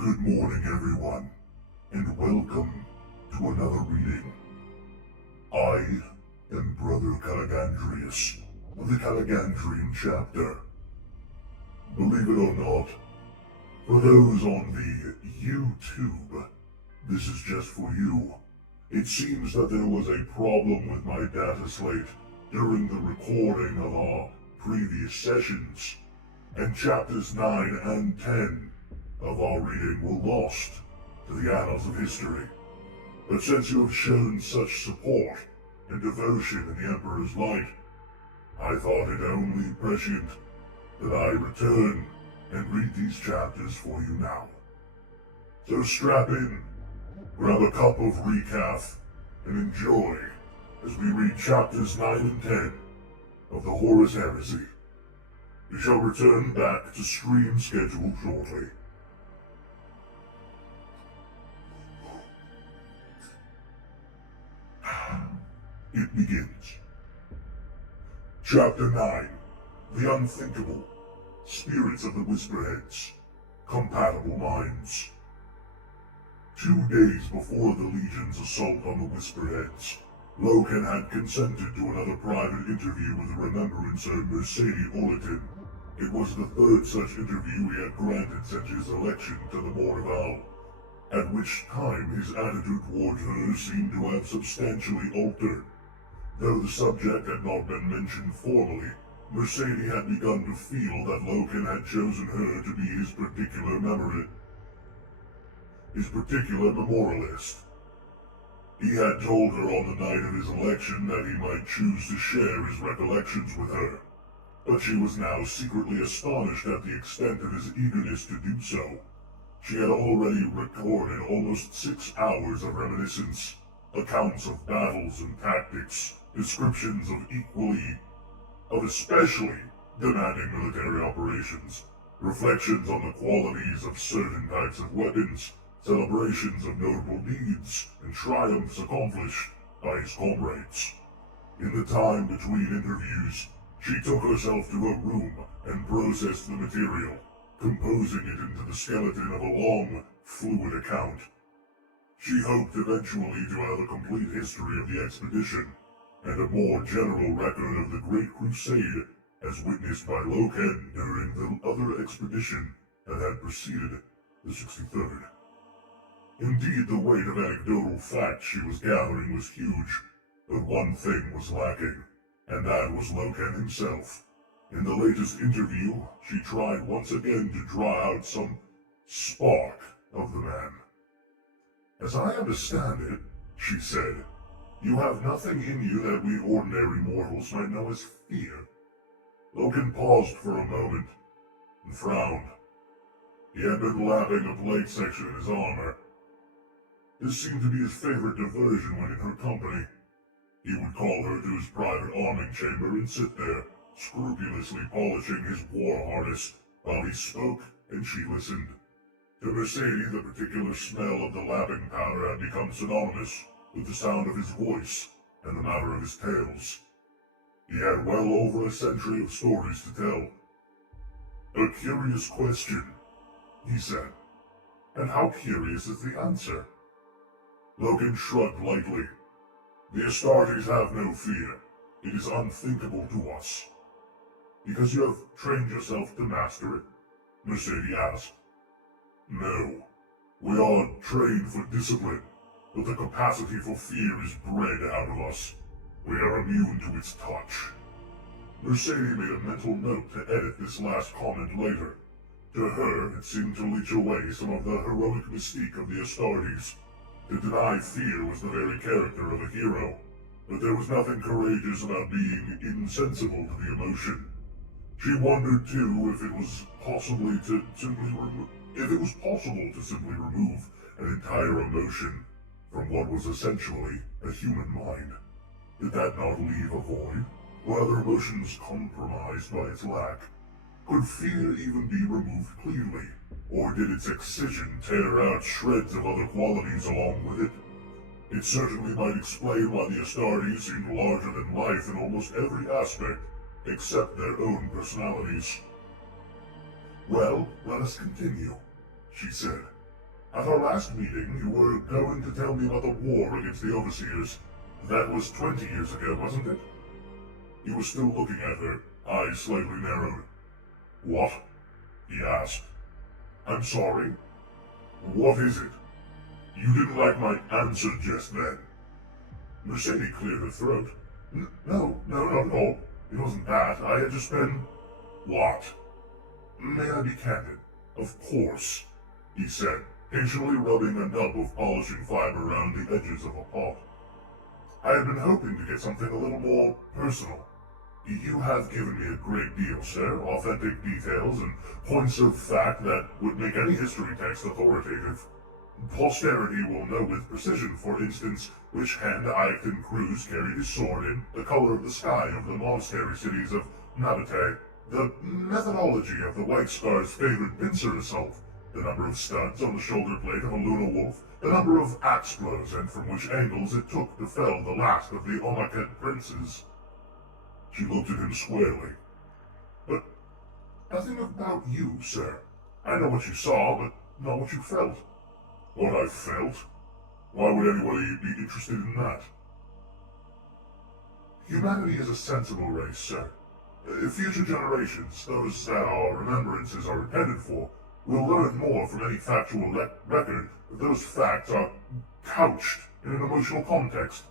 Good morning, everyone, and welcome to another reading. I am Brother Caligandrius of the Caligandrian chapter. Believe it or not, for those on the YouTube, this is just for you. It seems that there was a problem with my data slate during the recording of our previous sessions, and chapters 9 and 10 of our reading were lost to the annals of history. But since you have shown such support and devotion in the Emperor's light, I thought it only prescient that I return and read these chapters for you now. So strap in, grab a cup of recaf, and enjoy as we read chapters 9 and 10 of the Horus Heresy. We shall return back to stream schedule shortly. It begins. Chapter 9. The Unthinkable. Spirits of the Whisperheads. Compatible Minds. 2 days before the Legion's assault on the Whisperheads, Loken had consented to another private interview with the remembrancer Mercedes Orated. It was the third such interview he had granted since his election to the Board of Owl, at which time his attitude toward her seemed to have substantially altered. Though the subject had not been mentioned formally, Mercedes had begun to feel that Loken had chosen her to be his particular memorialist. He had told her on the night of his election that he might choose to share his recollections with her, but she was now secretly astonished at the extent of his eagerness to do so. She had already recorded almost 6 hours of reminiscence, accounts of battles and tactics, descriptions of especially demanding military operations, reflections on the qualities of certain types of weapons, celebrations of notable deeds, and triumphs accomplished by his comrades. In the time between interviews, she took herself to her room and processed the material, composing it into the skeleton of a long, fluid account. She hoped eventually to have a complete history of the expedition, and a more general record of the Great Crusade as witnessed by Loken during the other expedition that had preceded the 63rd. Indeed, the weight of anecdotal facts she was gathering was huge, but one thing was lacking, and that was Loken himself. In the latest interview, she tried once again to draw out some spark of the man. "As I understand it," she said, "you have nothing in you that we ordinary mortals might know as fear." Loken paused for a moment and frowned. He had been lapping a plate section in his armor. This seemed to be his favorite diversion when in her company. He would call her to his private arming chamber and sit there, scrupulously polishing his war harness while he spoke and she listened. To Mercedes, the particular smell of the lapping powder had become synonymous with the sound of his voice and the matter of his tales. He had well over a century of stories to tell. "A curious question," he said. "And how curious is the answer?" Loken shrugged lightly. "The Astartes have no fear. It is unthinkable to us." "Because you have trained yourself to master it?" Mercedes asked. "No. We are trained for discipline, but the capacity for fear is bred out of us. We are immune to its touch." Mercedes made a mental note to edit this last comment later. To her, it seemed to leach away some of the heroic mystique of the Astartes. To deny fear was the very character of a hero, but there was nothing courageous about being insensible to the emotion. She wondered too if it was possible to simply remove an entire emotion from what was essentially a human mind. Did that not leave a void, or other emotions compromised by its lack? Could fear even be removed cleanly, or did its excision tear out shreds of other qualities along with it? It certainly might explain why the Astartes seemed larger than life in almost every aspect, except their own personalities. "Well, let us continue," she said, At our last meeting, you were going to tell me about the war against the Overseers. That was 20 years ago, wasn't it? He was still looking at her, eyes slightly narrowed. What? He asked. I'm sorry? What is it? You didn't like my answer just then. Mercedes cleared her throat. No, not at all. It wasn't that. I had just been... What? May I be candid? Of course, he said, patiently rubbing a nub of polishing fiber around the edges of a pot. I had been hoping to get something a little more personal. You have given me a great deal, sir. Authentic details and points of fact that would make any history text authoritative. Posterity will know with precision, for instance, which hand Iacton Cruz carried his sword in, the color of the sky of the monastery cities of Nabatea, the methodology of the White Scar's favorite pincer assault, the number of studs on the shoulder plate of a Luna Wolf, the number of axe blows, and from which angles it took to fell the last of the Omaket princes. She looked at him squarely. But nothing about you, sir. I know what you saw, but not what you felt. What I felt? Why would anybody be interested in that? Humanity is a sensible race, sir. Future generations, those that our remembrances are intended for, will learn more from any factual record. Those facts are couched in an emotional context.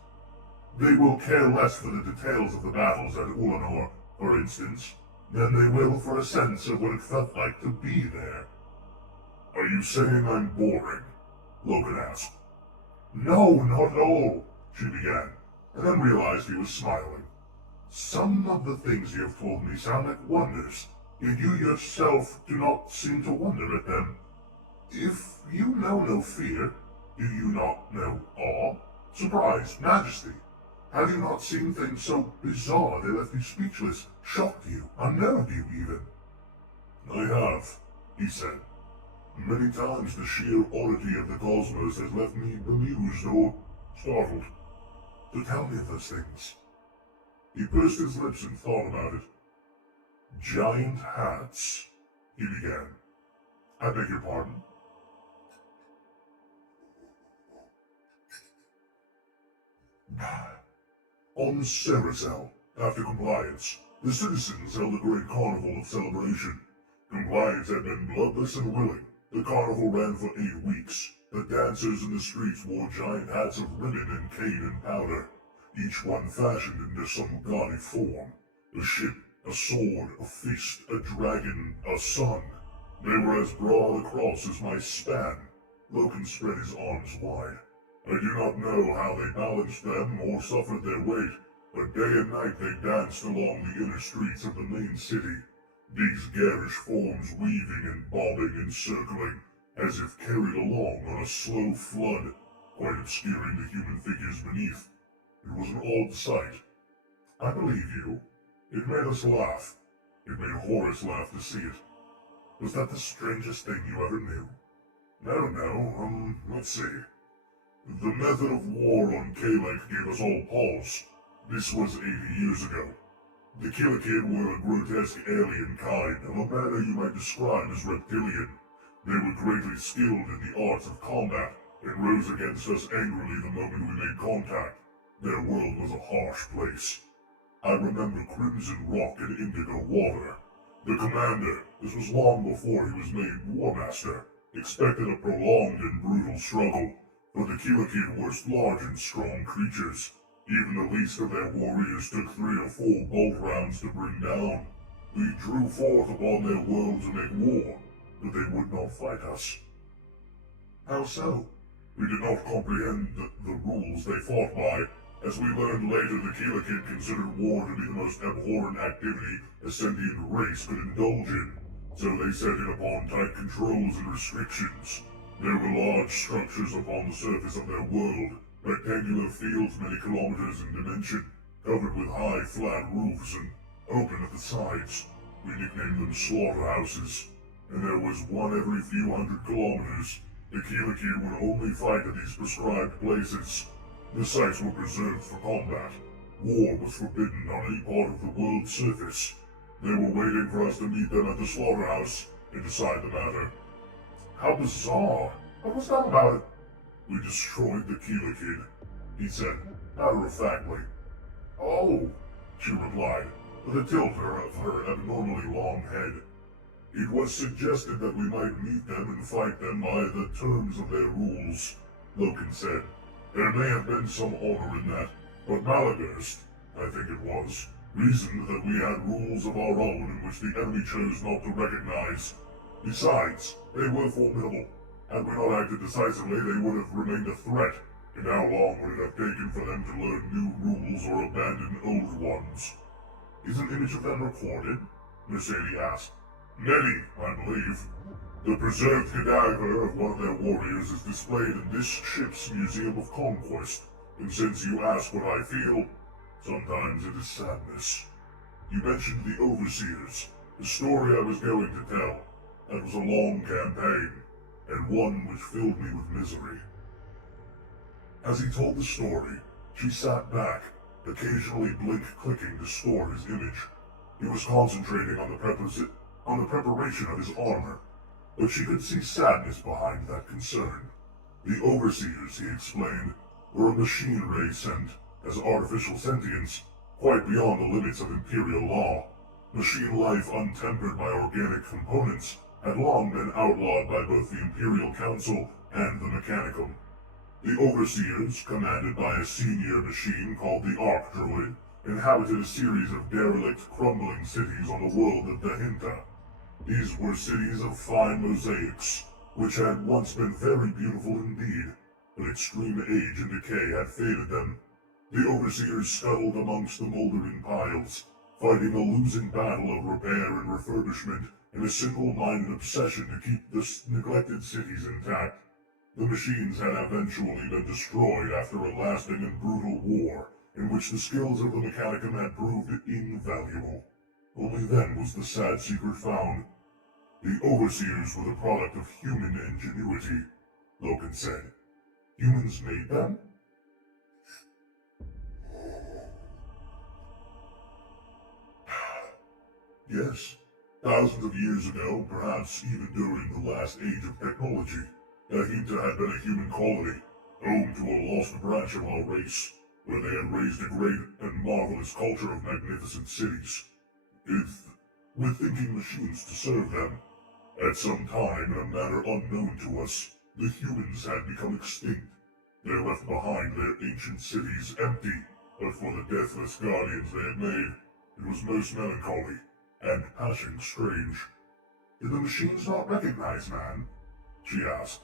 They will care less for the details of the battles at Ulanor, for instance, than they will for a sense of what it felt like to be there. Are you saying I'm boring? Logan asked. No, not at all, she began, and then realized he was smiling. Some of the things you have told me sound like wonders, yet you yourself do not seem to wonder at them. If you know no fear, do you not know awe, surprise, majesty? Have you not seen things so bizarre they left you speechless, shocked you, unnerved you even? I have, he said. Many times the sheer oddity of the cosmos has left me bemused or startled. So tell me of those things. He pursed his lips and thought about it. Giant hats, he began. I beg your pardon? On Cerazel, after compliance, the citizens held a great carnival of celebration. Compliance had been bloodless and willing. The carnival ran for 8 weeks. The dancers in the streets wore giant hats of ribbon and cane and powder, each one fashioned into some gaudy form. A ship, a sword, a fist, a dragon, a sun. They were as broad across as my span. Loken spread his arms wide. I do not know how they balanced them or suffered their weight, but day and night they danced along the inner streets of the main city. These garish forms weaving and bobbing and circling, as if carried along on a slow flood, quite obscuring the human figures beneath. It was an odd sight. I believe you. It made us laugh. It made Horus laugh to see it. Was that the strangest thing you ever knew? No, let's see. The method of war on Calig gave us all pause. This was 80 years ago. The Caligid were a grotesque alien kind, of a manner you might describe as reptilian. They were greatly skilled in the arts of combat, and rose against us angrily the moment we made contact. Their world was a harsh place. I remember Crimson Rock and Indigo Water. The commander, this was long before he was made War Master, expected a prolonged and brutal struggle, but the Caligid were large and strong creatures. Even the least of their warriors took 3 or 4 bolt rounds to bring down. We drew forth upon their world to make war, but they would not fight us. How so? We did not comprehend the rules they fought by. As we learned later, the Caligid considered war to be the most abhorrent activity a sentient race could indulge in, so they set it upon tight controls and restrictions. There were large structures upon the surface of their world, rectangular fields many kilometers in dimension, covered with high, flat roofs and open at the sides. We nicknamed them slaughterhouses, and there was one every few hundred kilometers. The Caligid would only fight at these prescribed places. The sites were preserved for combat. War was forbidden on any part of the world's surface. They were waiting for us to meet them at the slaughterhouse and decide the matter. How bizarre, What was done about it? We destroyed the Keela Kid, he said, matter-of-factly. Oh, she replied, with a tilt of her abnormally long head. It was suggested that we might meet them and fight them by the terms of their rules, Loken said. There may have been some honor in that, but Malagurst, I think it was, reasoned that we had rules of our own in which the enemy chose not to recognize. Besides, they were formidable. Had we not acted decisively, they would have remained a threat, and how long would it have taken for them to learn new rules or abandon old ones? Is an image of them recorded? Mercedes asked. Many, I believe. The preserved cadaver of one of their warriors is displayed in this ship's Museum of Conquest, and since you ask what I feel, sometimes it is sadness. You mentioned the Overseers, the story I was going to tell. That was a long campaign, and one which filled me with misery. As he told the story, she sat back, occasionally blink-clicking to store his image. He was concentrating on the preparation of his armor, but she could see sadness behind that concern. The Overseers, he explained, were a machine race and, as artificial sentience, quite beyond the limits of Imperial law. Machine life untempered by organic components had long been outlawed by both the Imperial Council and the Mechanicum. The Overseers, commanded by a senior machine called the Arc Droid, inhabited a series of derelict, crumbling cities on the world of Dahinta. These were cities of fine mosaics, which had once been very beautiful indeed, but extreme age and decay had faded them. The Overseers scuttled amongst the moldering piles, fighting a losing battle of repair and refurbishment in a single-minded obsession to keep the neglected cities intact. The machines had eventually been destroyed after a lasting and brutal war, in which the skills of the Mechanicum had proved invaluable. Only then was the sad secret found. The Overseers were the product of human ingenuity, Loken said. Humans made them? Yes. Thousands of years ago, perhaps even during the last age of technology, Dahinta had been a human colony, home to a lost branch of our race, where they had raised a great and marvelous culture of magnificent cities, with thinking machines to serve them. At some time, in a manner unknown to us, the humans had become extinct. They left behind their ancient cities empty, but for the deathless guardians they had made, it was most melancholy, and passing strange. Did the machines not recognize man? She asked.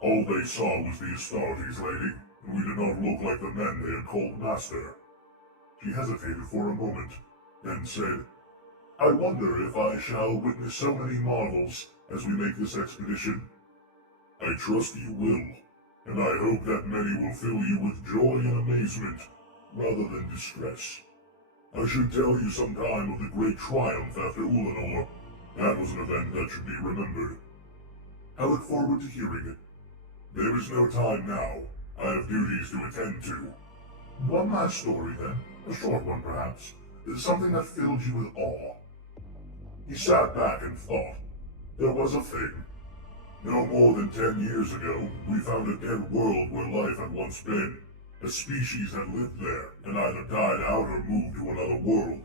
All they saw was the Astartes lady, and we did not look like the men they had called master. She hesitated for a moment, then said, I wonder if I shall witness so many marvels as we make this expedition. I trust you will, and I hope that many will fill you with joy and amazement, rather than distress. I should tell you sometime of the great triumph after Ulanor. That was an event that should be remembered. I look forward to hearing it. There is no time now. I have duties to attend to. One last story, then. A short one, perhaps. Something that filled you with awe. He sat back and thought. There was a thing. No more than 10 years ago, we found a dead world where life had once been. A species had lived there, and either died out or moved to another world.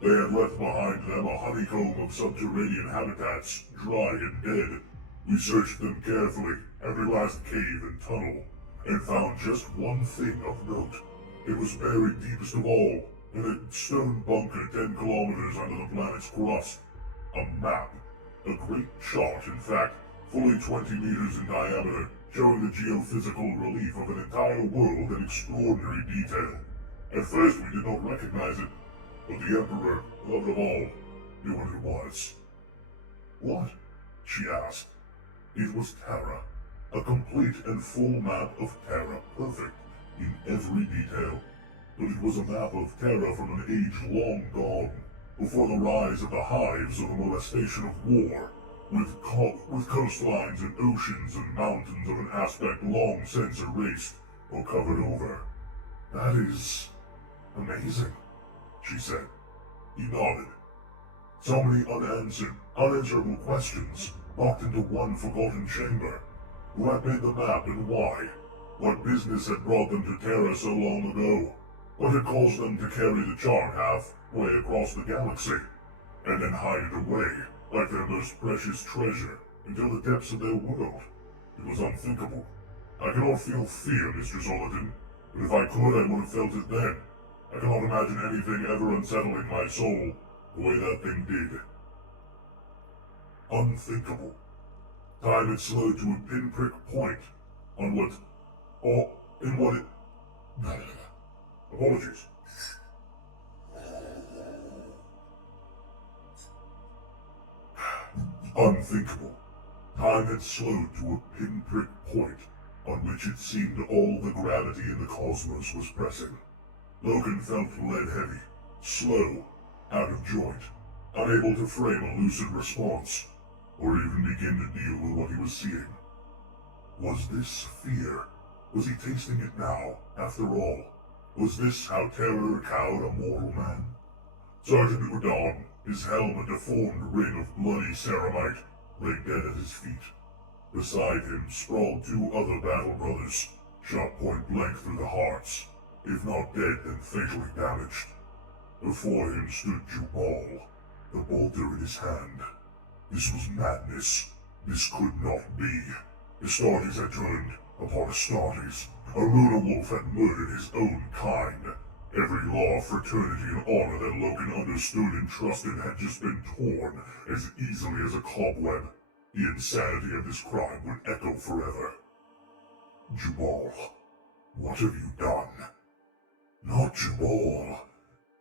They had left behind them a honeycomb of subterranean habitats, dry and dead. We searched them carefully, every last cave and tunnel, and found just one thing of note. It was buried deepest of all, in a stone bunker 10 kilometers under the planet's crust. A map. A great chart, in fact, fully 20 meters in diameter, showing the geophysical relief of an entire world in extraordinary detail. At first we did not recognize it, but the Emperor, loved of all, knew what it was. What? She asked. It was Terra. A complete and full map of Terra, perfect in every detail. But it was a map of Terra from an age long gone, before the rise of the hives or the molestation of war, with coastlines and oceans and mountains of an aspect long since erased or covered over. That is amazing, she said. He nodded. So many unanswerable questions locked into one forgotten chamber. Who had made the map and why? What business had brought them to Terra so long ago? What had caused them to carry the chart halfway across the galaxy, and then hide it away, like their most precious treasure, until the depths of their world? It was unthinkable. I cannot feel fear, Mr. Zolatan, but if I could, I would have felt it then. I cannot imagine anything ever unsettling my soul the way that thing did. Unthinkable. Time had slowed to a pinprick point on what... in what it... Apologies. Unthinkable. Time had slowed to a pinprick point on which it seemed all the gravity in the cosmos was pressing. Logan felt lead-heavy, slow, out of joint, unable to frame a lucid response, or even begin to deal with what he was seeing. Was this fear? Was he tasting it now, after all? Was this how terror cowed a mortal man? Sergeant Udon, his helm a deformed ring of bloody ceramite, lay dead at his feet. Beside him sprawled two other battle brothers, shot point blank through the hearts, if not dead then fatally damaged. Before him stood Jubal, the bolter in his hand. This was madness. This could not be. Astartes had turned upon Astartes. A lunar wolf had murdered his own kind. Every law of fraternity and honor that Logan understood and trusted had just been torn as easily as a cobweb. The insanity of this crime would echo forever. Jubal, what have you done? Not Jubal.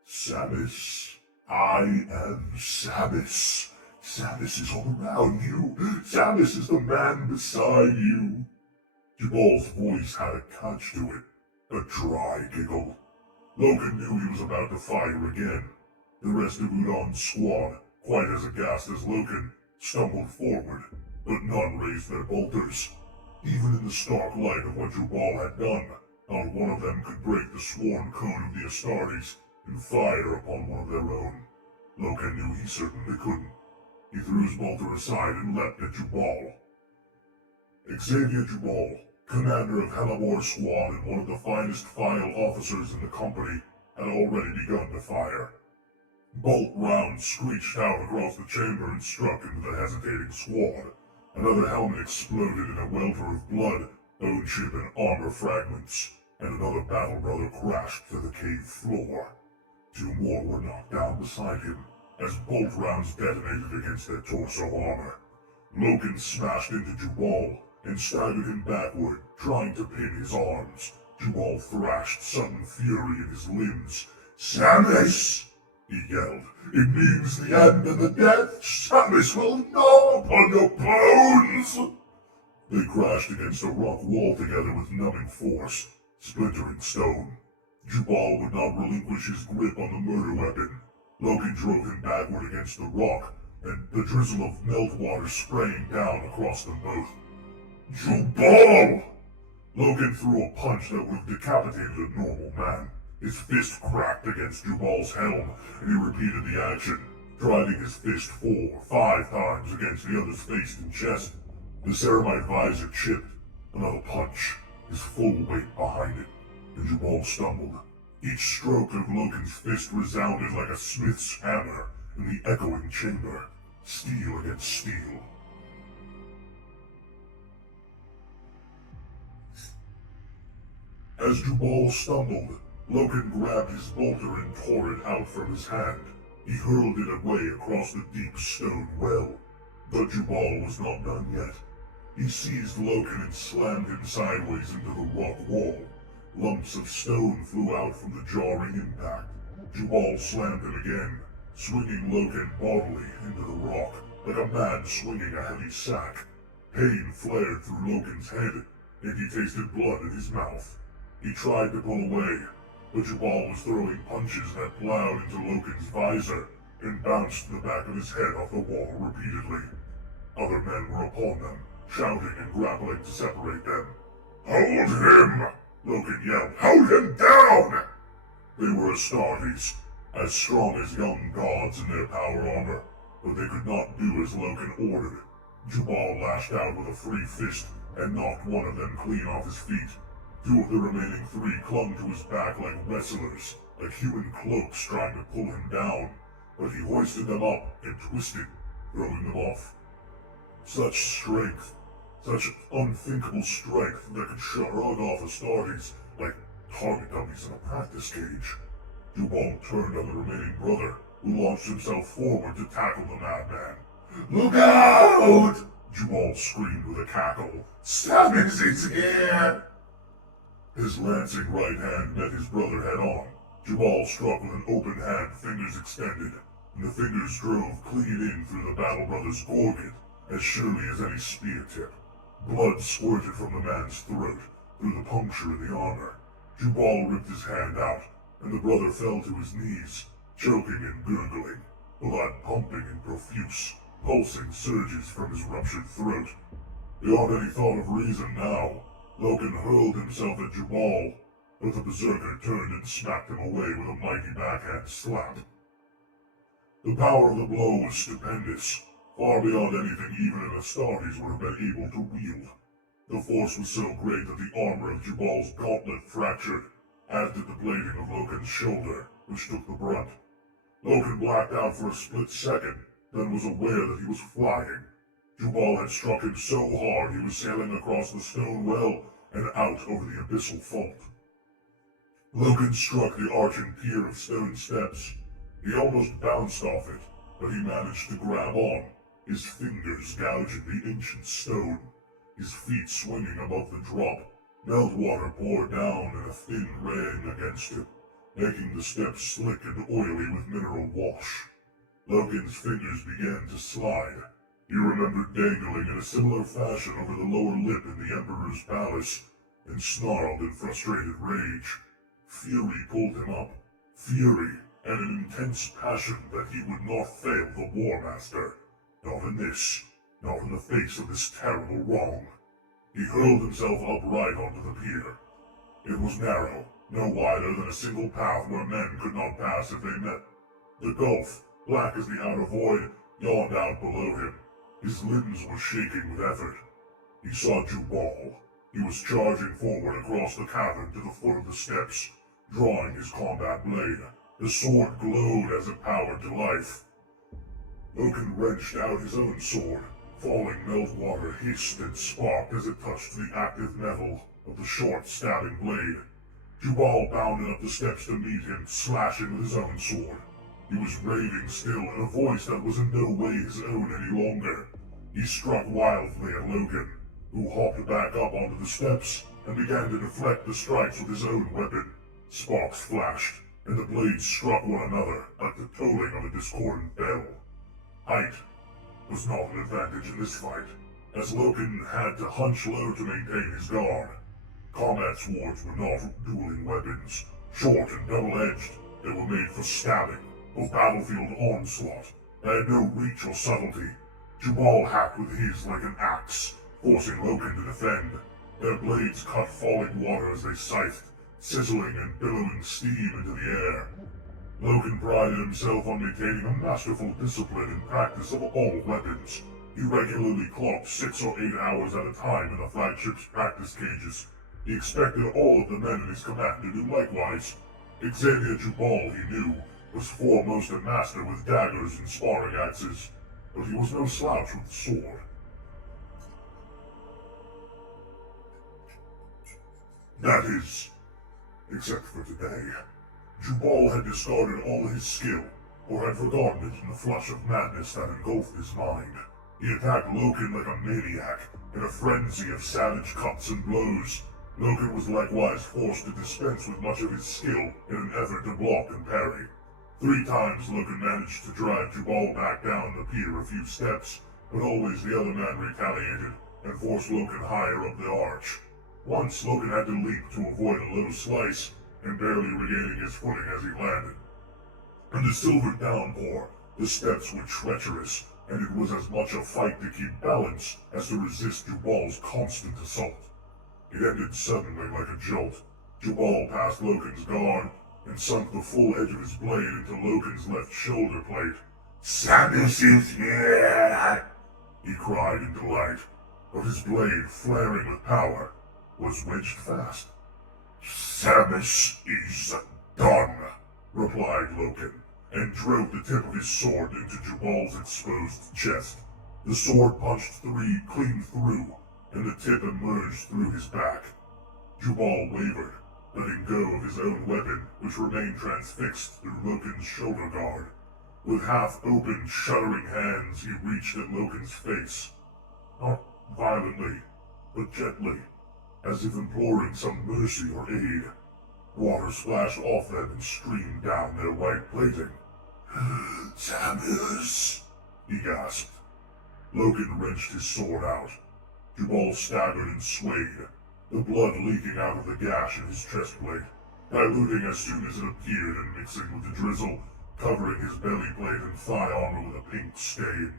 Samus. I am Samus. Samus is all around you. Samus is the man beside you. Jubal's voice had a catch to it, a dry giggle. Logan knew he was about to fire again. The rest of Udon's squad, quite as aghast as Logan, stumbled forward, but none raised their bolters. Even in the stark light of what Jubal had done, not one of them could break the sworn code of the Astartes and fire upon one of their own. Logan knew he certainly couldn't. He threw his bolter aside and leapt at Jubal. Xavier Jubal, commander of Helabor's squad and one of the finest file officers in the company, had already begun to fire. Bolt rounds screeched out across the chamber and struck into the hesitating squad. Another helmet exploded in a welter of blood, bone chip and armor fragments, and another battle brother crashed to the cave floor. Two more were knocked down beside him, as bolt rounds detonated against their torso armor. Logan smashed into Jubal and staggered him backward, trying to pin his arms. Jubal thrashed sudden fury in his limbs. "Samus!" he yelled. "It means the end and the death! Samus will gnaw upon your bones!" They crashed against a rock wall together with numbing force, splintering stone. Jubal would not relinquish his grip on the murder weapon. Logan drove him backward against the rock, and the drizzle of meltwater spraying down across them both. "Jubal!" Logan threw a punch that would have decapitated a normal man. His fist cracked against Jubal's helm, and he repeated the action, driving his fist 4-5 times against the other's face and chest. The ceramite visor chipped. Another punch, his full weight behind it, and Jubal stumbled. Each stroke of Logan's fist resounded like a smith's hammer in the echoing chamber, steel against steel. As Jubal stumbled, Logan grabbed his bolter and tore it out from his hand. He hurled it away across the deep stone well. But Jubal was not done yet. He seized Logan and slammed him sideways into the rock wall. Lumps of stone flew out from the jarring impact. Jubal slammed him again, swinging Logan bodily into the rock, like a man swinging a heavy sack. Pain flared through Logan's head, and he tasted blood in his mouth. He tried to pull away, but Jubal was throwing punches that plowed into Logan's visor and bounced the back of his head off the wall repeatedly. Other men were upon them, shouting and grappling to separate them. "Hold him!" Logan yelled. "Hold him down!" They were Astartes, as strong as young gods in their power armor, but they could not do as Logan ordered. Jubal lashed out with a free fist and knocked one of them clean off his feet. Two of the remaining three clung to his back like wrestlers, like human cloaks trying to pull him down, but he hoisted them up and twisted, throwing them off. Such strength, such unthinkable strength that could shrug off Astartes like target dummies in a practice cage. Jubal turned on the remaining brother, who launched himself forward to tackle the madman. "Look out!" Jubal screamed with a cackle. "Stamens is here!" His lancing right hand met his brother head-on. Jubal struck with an open hand, fingers extended, and the fingers drove clean in through the battle brother's gorget, as surely as any spear tip. Blood squirted from the man's throat, through the puncture in the armor. Jubal ripped his hand out, and the brother fell to his knees, choking and gurgling, blood pumping in profuse, pulsing surges from his ruptured throat. Beyond any thought of reason now, Loken hurled himself at Jubal, but the berserker turned and smacked him away with a mighty backhand slap. The power of the blow was stupendous, far beyond anything even an Astartes would have been able to wield. The force was so great that the armor of Jubal's gauntlet fractured, as did the blading of Loken's shoulder, which took the brunt. Loken blacked out for a split second, then was aware that he was flying. Jubal had struck him so hard he was sailing across the stone well and out over the abyssal fault. Loken struck the arching pier of stone steps. He almost bounced off it, but he managed to grab on, his fingers gouging the ancient stone, his feet swinging above the drop. Meltwater poured down in a thin rain against him, making the steps slick and oily with mineral wash. Loken's fingers began to slide. He remembered dangling in a similar fashion over the lower lip in the Emperor's palace, and snarled in frustrated rage. Fury pulled him up. Fury, and an intense passion that he would not fail the War Master. Not in this. Not in the face of this terrible wrong. He hurled himself upright onto the pier. It was narrow, no wider than a single path where men could not pass if they met. The gulf, black as the outer void, yawned out below him. His limbs were shaking with effort. He saw Jubal. He was charging forward across the cavern to the foot of the steps, drawing his combat blade. The sword glowed as it powered to life. Loken wrenched out his own sword. Falling meltwater hissed and sparked as it touched the active metal of the short, stabbing blade. Jubal bounded up the steps to meet him, slashing with his own sword. He was raving still in a voice that was in no way his own any longer. He struck wildly at Loken, who hopped back up onto the steps and began to deflect the strikes with his own weapon. Sparks flashed, and the blades struck one another like the tolling of a discordant bell. Height was not an advantage in this fight, as Loken had to hunch low to maintain his guard. Combat swords were not dueling weapons. Short and double-edged, they were made for stabbing, or battlefield onslaught. They had no reach or subtlety. Jubal hacked with his like an axe, forcing Loken to defend. Their blades cut falling water as they scythed, sizzling and billowing steam into the air. Loken prided himself on maintaining a masterful discipline and practice of all weapons. He regularly clocked 6 or 8 hours at a time in the flagship's practice cages. He expected all of the men in his command to do likewise. Xavier Jubal, he knew, was foremost a master with daggers and sparring axes, but he was no slouch with the sword. That is, except for today. Jubal had discarded all his skill, or had forgotten it in the flush of madness that engulfed his mind. He attacked Loken like a maniac, in a frenzy of savage cuts and blows. Loken was likewise forced to dispense with much of his skill in an effort to block and parry. 3 times Loken managed to drive Jubal back down the pier a few steps, but always the other man retaliated and forced Loken higher up the arch. Once Loken had to leap to avoid a low slice, and barely regaining his footing as he landed. In the silver downpour, the steps were treacherous, and it was as much a fight to keep balance as to resist Jubal's constant assault. It ended suddenly like a jolt. Jubal passed Loken's guard, and sunk the full edge of his blade into Loken's left shoulder plate. "Samus is here!" he cried in delight. but his blade, flaring with power, was wedged fast. "Samus is done," replied Loken, and drove the tip of his sword into Jubal's exposed chest. The sword punched clean through, and the tip emerged through his back. Jubal wavered, letting go of his own weapon, which remained transfixed through Loken's shoulder guard. With half-open, shuddering hands, he reached at Loken's face. Not violently, but gently, as if imploring some mercy or aid. Water splashed off them and streamed down their white plating. "Samus," he gasped. Loken wrenched his sword out. Jubal staggered and swayed, the blood leaking out of the gash in his chest plate, diluting as soon as it appeared and mixing with the drizzle, covering his belly plate and thigh armor with a pink stain.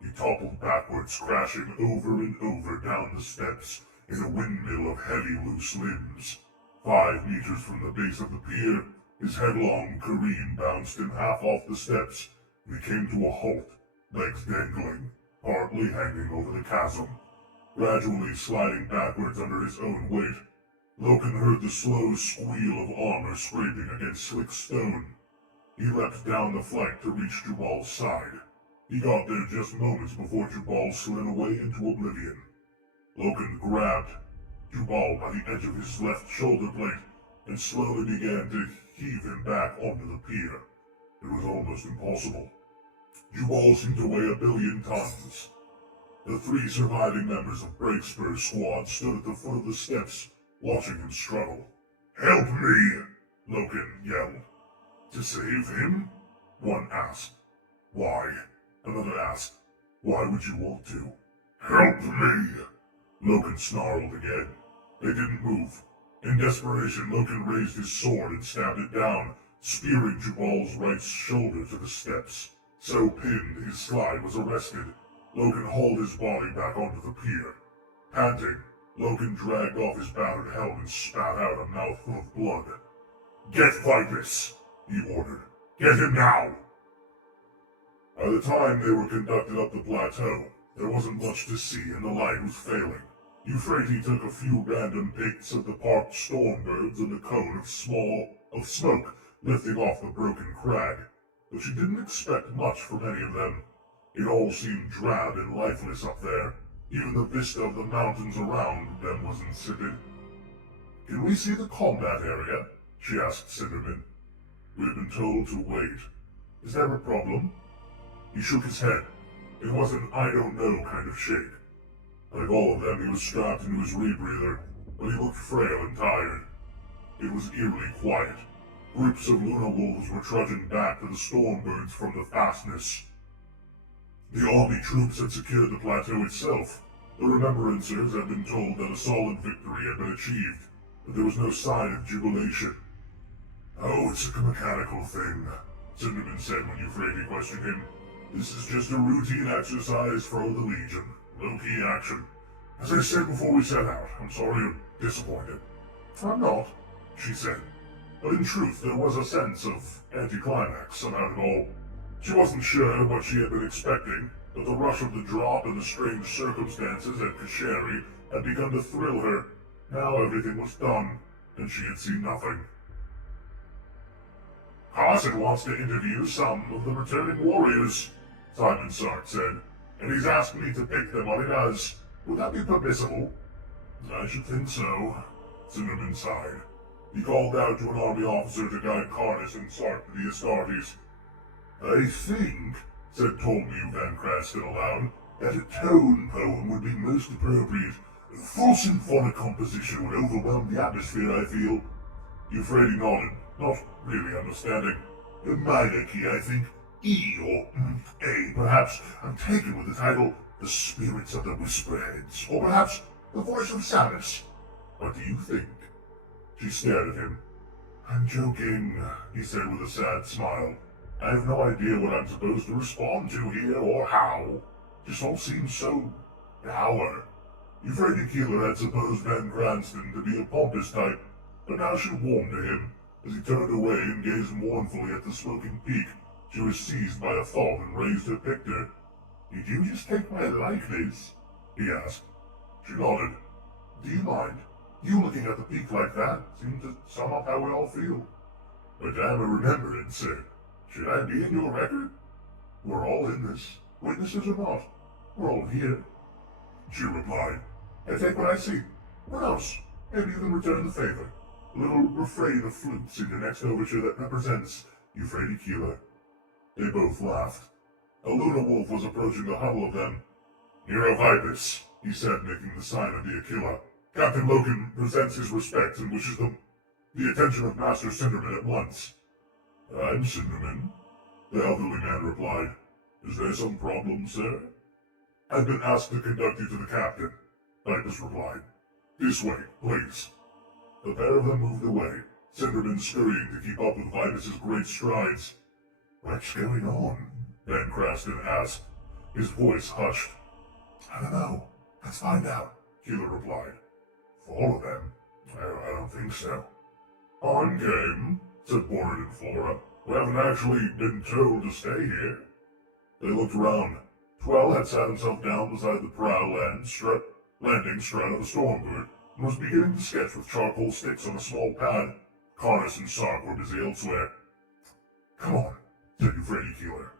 He toppled backwards, crashing over and over down the steps in a windmill of heavy, loose limbs. 5 meters from the base of the pier, his headlong careen bounced him half off the steps, and he came to a halt, legs dangling, partly hanging over the chasm. Gradually sliding backwards under his own weight, Loken heard the slow squeal of armor scraping against slick stone. He leapt down the flank to reach Jubal's side. He got there just moments before Jubal slid away into oblivion. Loken grabbed Jubal by the edge of his left shoulder blade and slowly began to heave him back onto the pier. It was almost impossible. Jubal seemed to weigh 1,000,000,000 tons. The 3 surviving members of Breakspur's squad stood at the foot of the steps, watching him struggle. "Help me!" Loken yelled. "To save him?" one asked. "Why?" Another asked. "Why would you want to?" "Help me!" Loken snarled again. They didn't move. In desperation, Loken raised his sword and stabbed it down, spearing Jubal's right shoulder to the steps. So pinned, his slide was arrested. Loken hauled his body back onto the pier. Panting, Loken dragged off his battered helmet and spat out a mouthful of blood. "Get Vitus!" he ordered. "Get him now!" By the time they were conducted up the plateau, there wasn't much to see and the light was failing. Euphrates took a few random pics of the parked stormbirds and the cone of smoke lifting off the broken crag, but she didn't expect much from any of them. It all seemed drab and lifeless up there. Even the vista of the mountains around them was insipid. "Can we see the combat area?" she asked Cinderman. "We've been told to wait. Is there a problem?" He shook his head. It was an I don't know kind of shake. Like all of them, he was strapped into his rebreather, but he looked frail and tired. It was eerily quiet. Groups of Luna wolves were trudging back to the stormbirds from the fastness. The army troops had secured the plateau itself. The Remembrancers had been told that a solid victory had been achieved, but there was no sign of jubilation. "Oh, it's a mechanical thing," Cinderman said when Euphrates questioned him. "This is just a routine exercise for the Legion. Low-key action. As I said before we set out, I'm sorry you're disappointed." "I'm not," she said. But in truth, there was a sense of anticlimax about it all. She wasn't sure what she had been expecting, but the rush of the drop and the strange circumstances at Kasheri had begun to thrill her. Now everything was done, and she had seen nothing. "Carson wants to interview some of the returning warriors," Simon Sark said, "and he's asked me to pick them when he does. Would that be permissible?" "I should think so," Cinderman sighed. He called out to an army officer to guide Carnus and Sark to the Astartes. "I think," said Ptolemy Van Cranston aloud, "that a tone poem would be most appropriate. A full symphonic composition would overwhelm the atmosphere, I feel." Euphrates nodded, not really understanding. "A minor key, I think. E or A, perhaps. I'm taken with the title The Spirits of the Whisperheads, or perhaps The Voice of Samus. What do you think?" She stared at him. "I'm joking," he said with a sad smile. "I have no idea what I'm supposed to respond to here, or how. This all seems so dour." Euphrates Keeler had supposed Van Cranston to be a pompous type, but now she warmed to him. As he turned away and gazed mournfully at the smoking peak, she was seized by a thought and raised her picture. "Did you just take my likeness?" he asked. She nodded. Do you mind? You looking at the peak like that seemed to sum up how we all feel. Madame remembered and said, should I be in your record? We're all in this, witnesses or not. We're all here. She replied, I take what I see. What else? Maybe you can return the favor. A little refrain of flutes in your next overture that represents Euphrates Keeler. They both laughed. A lunar wolf was approaching the huddle of them. Hero Vipus, he said, making the sign of the Aquila. Captain Logan presents his respects and wishes them the attention of Master Cinderman at once. I'm Cinderman, the elderly man replied. Is there some problem, sir? I've been asked to conduct you to the captain, Vipus replied. This way, please. The pair of them moved away, Cinderman scurrying to keep up with Vipus's great strides. What's going on? Ben Craston asked, his voice hushed. I don't know. Let's find out, Keeler replied. For all of them? I don't think so. On game, said Borid and Flora. We haven't actually been told to stay here. They looked around. Twell had sat himself down beside the prow landing strut of the Stormbird, and was beginning to sketch with charcoal sticks on a small pad. Carnus and Sark were busy elsewhere. Come on, said Euphrates Keeler.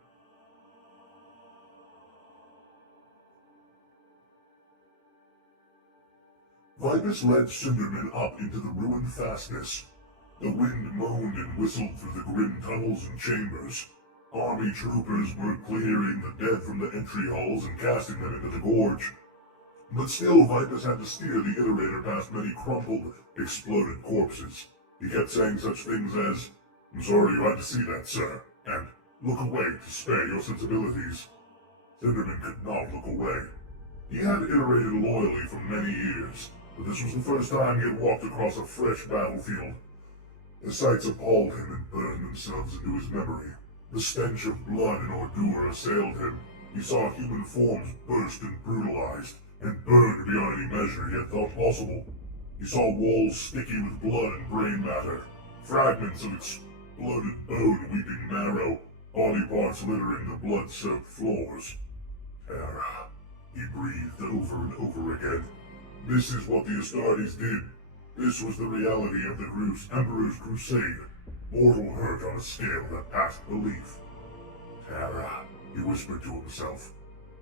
Vipus led Cinderman up into the ruined fastness. The wind moaned and whistled through the grim tunnels and chambers. Army troopers were clearing the dead from the entry halls and casting them into the gorge. But still, Vipus had to steer the iterator past many crumpled, exploded corpses. He kept saying such things as, I'm sorry you had to see that, sir, and look away to spare your sensibilities. Cinderman could not look away. He had iterated loyally for many years, but this was the first time he had walked across a fresh battlefield. The sights appalled him and burned themselves into his memory. The stench of blood and ordure assailed him. He saw human forms burst and brutalized, and burned beyond any measure he had thought possible. He saw walls sticky with blood and brain matter, fragments of exploded bone weeping marrow, body parts littering the blood-soaked floors. Terror, he breathed over and over again. This is what the Astartes did. This was the reality of the Emperor's crusade. Mortal hurt on a scale that passed belief. Terror, he whispered to himself.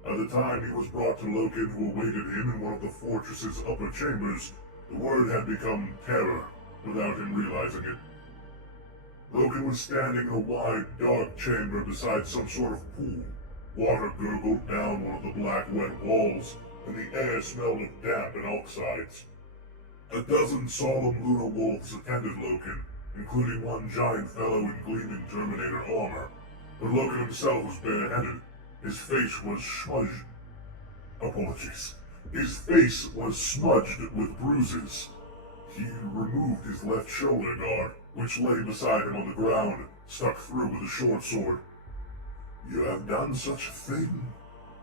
By the time he was brought to Loken, who awaited him in one of the fortress's upper chambers, the word had become terror, without him realizing it. Loken was standing in a wide, dark chamber beside some sort of pool. Water gurgled down one of the black, wet walls, and the air smelled of damp and oxides. A dozen solemn lunar wolves attended Loken, including one giant fellow in gleaming Terminator armor. But Loken himself was bareheaded. His face was His face was smudged with bruises. He removed his left shoulder guard, which lay beside him on the ground, stuck through with a short sword. You have done such a thing,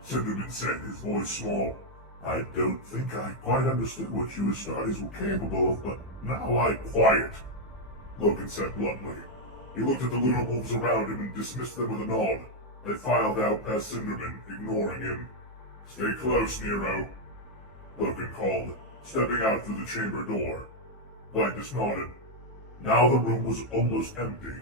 Cinderman said, his voice small. I don't think I quite understood what you Astartes were capable of, but now quiet, Loken said bluntly. He looked at the lunar wolves around him and dismissed them with a nod. They filed out past Cinderman, ignoring him. Stay close, Nero, Loken called, stepping out through the chamber door. Vipus nodded. Now the room was almost empty.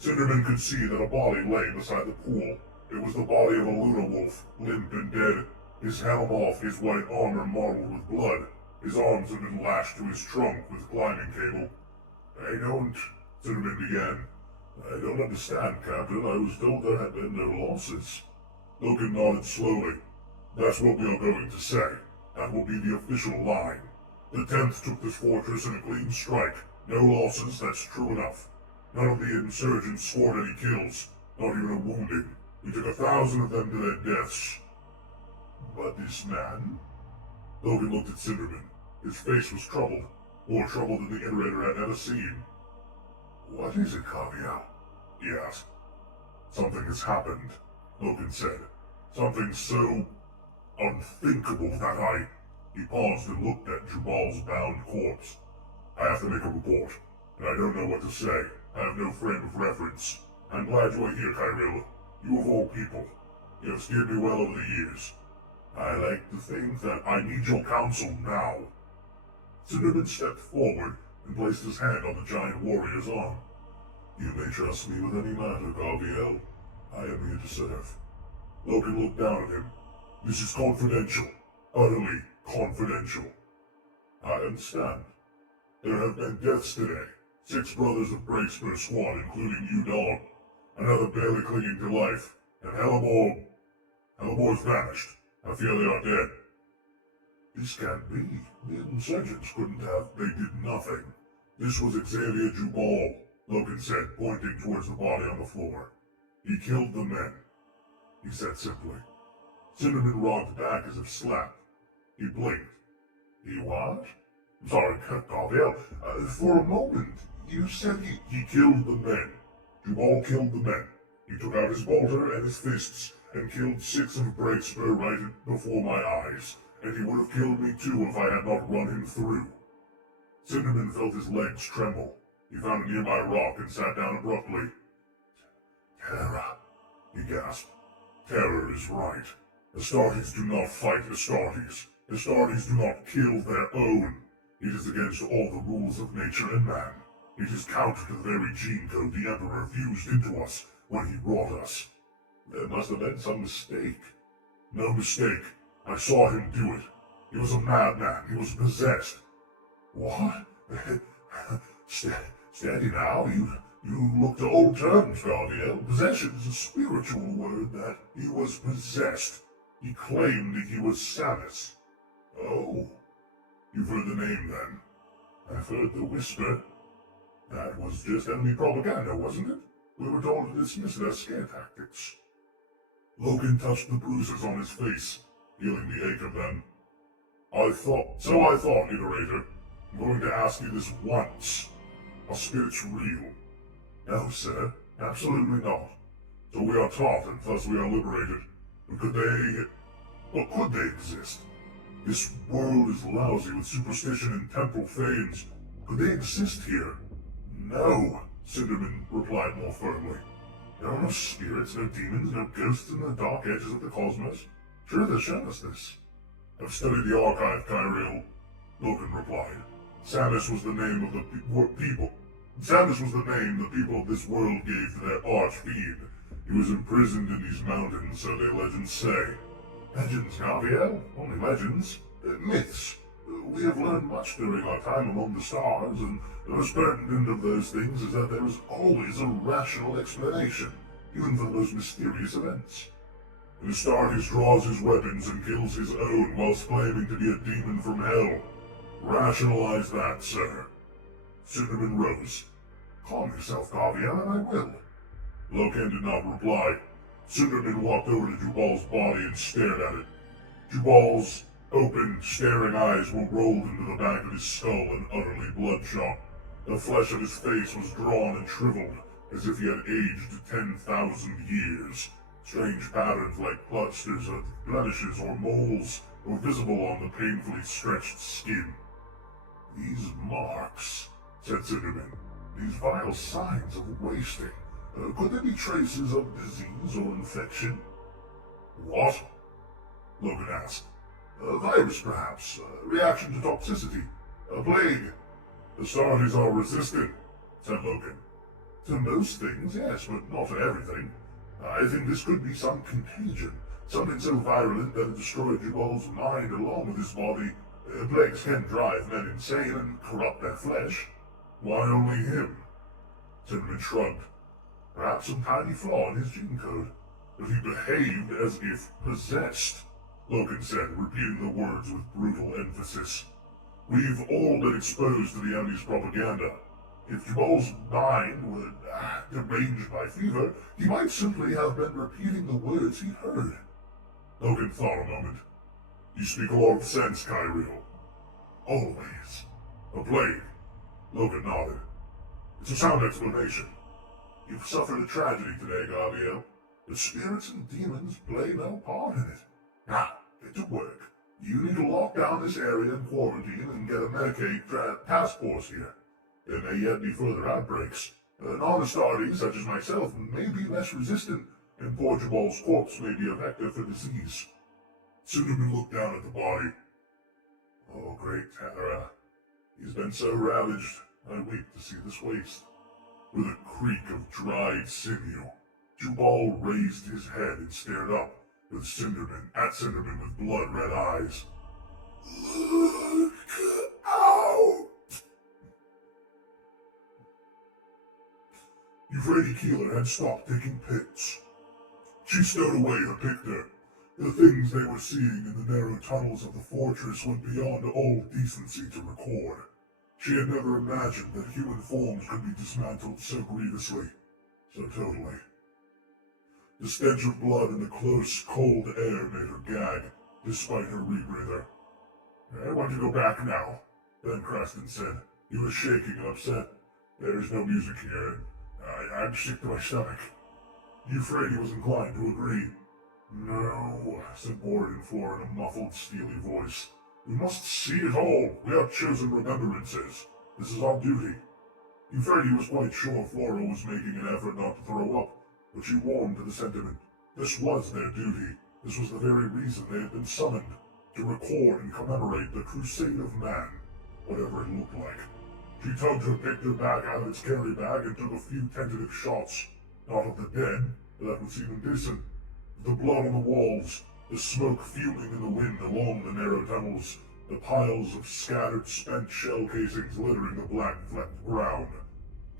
Cinderman could see that a body lay beside the pool. It was the body of a lunar wolf, limp and dead, his helm off, his white armor mottled with blood. His arms had been lashed to his trunk with climbing cable. Cinderman began. I don't understand, Captain. I was told there had been no losses. Loken nodded slowly. That's what we are going to say. That will be the official line. The 10th took this fortress in a clean strike. No losses, that's true enough. None of the insurgents scored any kills, not even a wounded. We took 1,000 of them to their deaths. But this man? Loken looked at Cinderman. His face was troubled, more troubled than the iterator had ever seen. What is it, Caviar? He asked. Something has happened, Loken said. Something so unthinkable that He paused and looked at Jubal's bound corpse. I have to make a report, and I don't know what to say. I have no frame of reference. I'm glad you are here, Kyril. You of all people. You have steered me well over the years. I like to think that I need your counsel now. Cinnamon stepped forward and placed his hand on the giant warrior's arm. You may trust me with any matter, Gabriel. I am here to serve. Logan looked down at him. This is confidential. Utterly confidential. I understand. There have been deaths today. 6 brothers of Breakspear squad, including you, Dawn. Another barely clinging to life. And Hellebor's vanished. I fear they are dead. This can't be. The insurgents couldn't have. They did nothing. This was Xavier Jubal, Logan said, pointing towards the body on the floor. He killed the men, he said simply. Cinnamon rocked back as if slapped. He blinked. He what? Sorry, Gabriel. For a moment, you said he killed the men. Jubal killed the men. He took out his bolter and his fists and killed 6 of Breakspear right before my eyes, and he would have killed me too if I had not run him through. Cinnamon felt his legs tremble. He found a nearby rock and sat down abruptly. Terror, he gasped. Terror is right. Astartes do not fight Astartes. Astartes do not kill their own. It is against all the rules of nature and man. It is counter to the very gene code the Emperor fused into us when he brought us. There must have been some mistake. No mistake. I saw him do it. He was a madman. He was possessed. What? Steady now. You look to old terms, Gabriel. Possession is a spiritual word that he was possessed. He claimed that he was Samus. Oh. You've heard the name, then? I've heard the whisper. That was just enemy propaganda, wasn't it? We were told to dismiss it as scare tactics. Logan touched the bruises on his face, feeling the ache of them. I thought, Iterator. I'm going to ask you this once. Are spirits real? No, sir. Absolutely not. So we are taught, and thus we are liberated. But could they exist? This world is lousy with superstition and temple fames. Could they exist here? No, Cinderman replied more firmly. There are no spirits, no demons, no ghosts in the dark edges of the cosmos. Sure, they'll show us this. I've studied the archive, Kyriel, Logan replied. Samus was the name of the people. Samus was the name the people of this world gave to their arch-fiend. He was imprisoned in these mountains, so their legends say. Legends, Gabriel? Only legends. Myths. We have learned much during our time among the stars, and the most pertinent of those things is that there is always a rational explanation, even for the most mysterious events. When Astartes draws his weapons and kills his own whilst claiming to be a demon from hell. Rationalize that, sir. Cinnamon rose. Calm yourself, Gabriel, and I will. Loken did not reply. Cinnamon walked over to Jubal's body and stared at it. Jubal's open, staring eyes were rolled into the back of his skull and utterly bloodshot. The flesh of his face was drawn and shriveled, as if he had aged 10,000 years. Strange patterns like clusters of blemishes or moles were visible on the painfully stretched skin. These marks, said Cinnamon, these vile signs of wasting. Could there be traces of disease or infection? What? Logan asked. A virus, perhaps. A reaction to toxicity. A plague. The Astartes are resistant, said Logan. To most things, yes, but not to everything. I think this could be some contagion. Something so virulent that it destroyed Jubal's mind along with his body. Plagues can drive men insane and corrupt their flesh. Why only him? Cinnamon shrugged. Perhaps some tiny flaw in his gene code. But he behaved as if possessed, Logan said, repeating the words with brutal emphasis. We've all been exposed to the enemy's propaganda. If Jubal's mind were deranged by fever, he might simply have been repeating the words he heard. Logan thought a moment. You speak a lot of sense, Kyriel. Always. A plague. Logan nodded. It's a sound explanation. You've suffered a tragedy today, Gabriel. The spirits and demons play no part in it. Now, get to work. You need to lock down this area in quarantine and get a Medicaid task force here. There may yet be further outbreaks. Non-Astartes, such as myself, may be less resistant, and poor Jubal's corpse may be a vector for disease. Cinderman looked down at the body. Oh, great Terra. He's been so ravaged, I weep to see this waste. With a creak of dried sinew, Jubal raised his head and stared up at Cinderman with blood-red eyes. Look out! Euphrates Keeler had stopped taking pits. She stowed away her picture. The things they were seeing in the narrow tunnels of the fortress went beyond all decency to record. She had never imagined that human forms could be dismantled so grievously, so totally. The stench of blood and the close, cold air made her gag, despite her rebreather. I want to go back now, Ben Creston said. He was shaking and upset. There's no music here. I'm sick to my stomach. Euphrates was inclined to agree. No, said Borden Floor in a muffled, steely voice. We must see it all. We have chosen remembrances. This is our duty. Euphrates was quite sure Flora was making an effort not to throw up, but she warmed to the sentiment. This was their duty. This was the very reason they had been summoned, to record and commemorate the crusade of man, whatever it looked like. She tugged her picture back out of its carry bag and took a few tentative shots, not of the dead, but that would seem indecent. The blood on the walls, the smoke fuming in the wind along the narrow tunnels, the piles of scattered spent shell casings littering the black-flecked ground.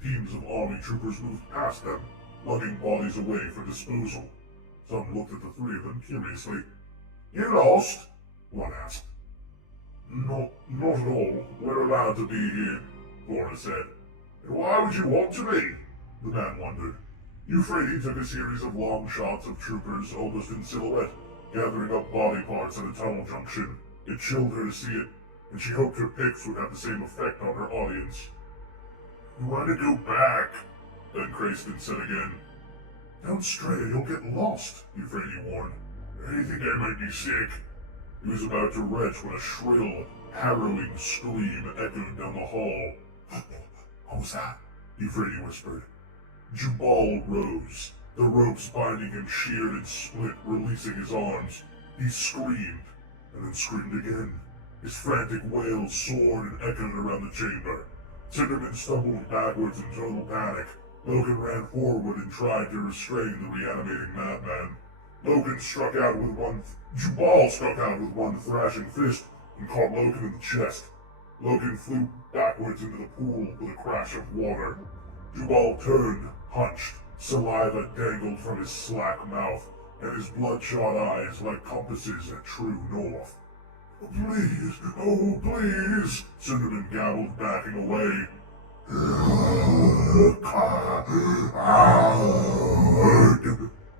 Teams of army troopers moved past them, lugging bodies away for disposal. Some looked at the three of them curiously. You lost? One asked. Not at all. We're allowed to be here, Flora said. And why would you want to be? The man wondered. Euphrates took a series of long shots of troopers almost in silhouette, gathering up body parts at a tunnel junction. It chilled her to see it, and she hoped her pics would have the same effect on her audience. You want to go back, Ben Creston said again. Don't stray, you'll get lost, Euphrates warned. I think I might be sick. He was about to retch when a shrill, harrowing scream echoed down the hall. What was that? Euphrates whispered. Jubal rose, the ropes binding him sheared and split, releasing his arms. He screamed, and then screamed again. His frantic wails soared and echoed around the chamber. Cinderman stumbled backwards in total panic. Logan ran forward and tried to restrain the reanimating madman. Jubal struck out with one thrashing fist and caught Logan in the chest. Logan flew backwards into the pool with a crash of water. Jubal turned, hunched, saliva dangled from his slack mouth, and his bloodshot eyes like compasses at true north. Please, oh please, Cinderman gabbled, backing away.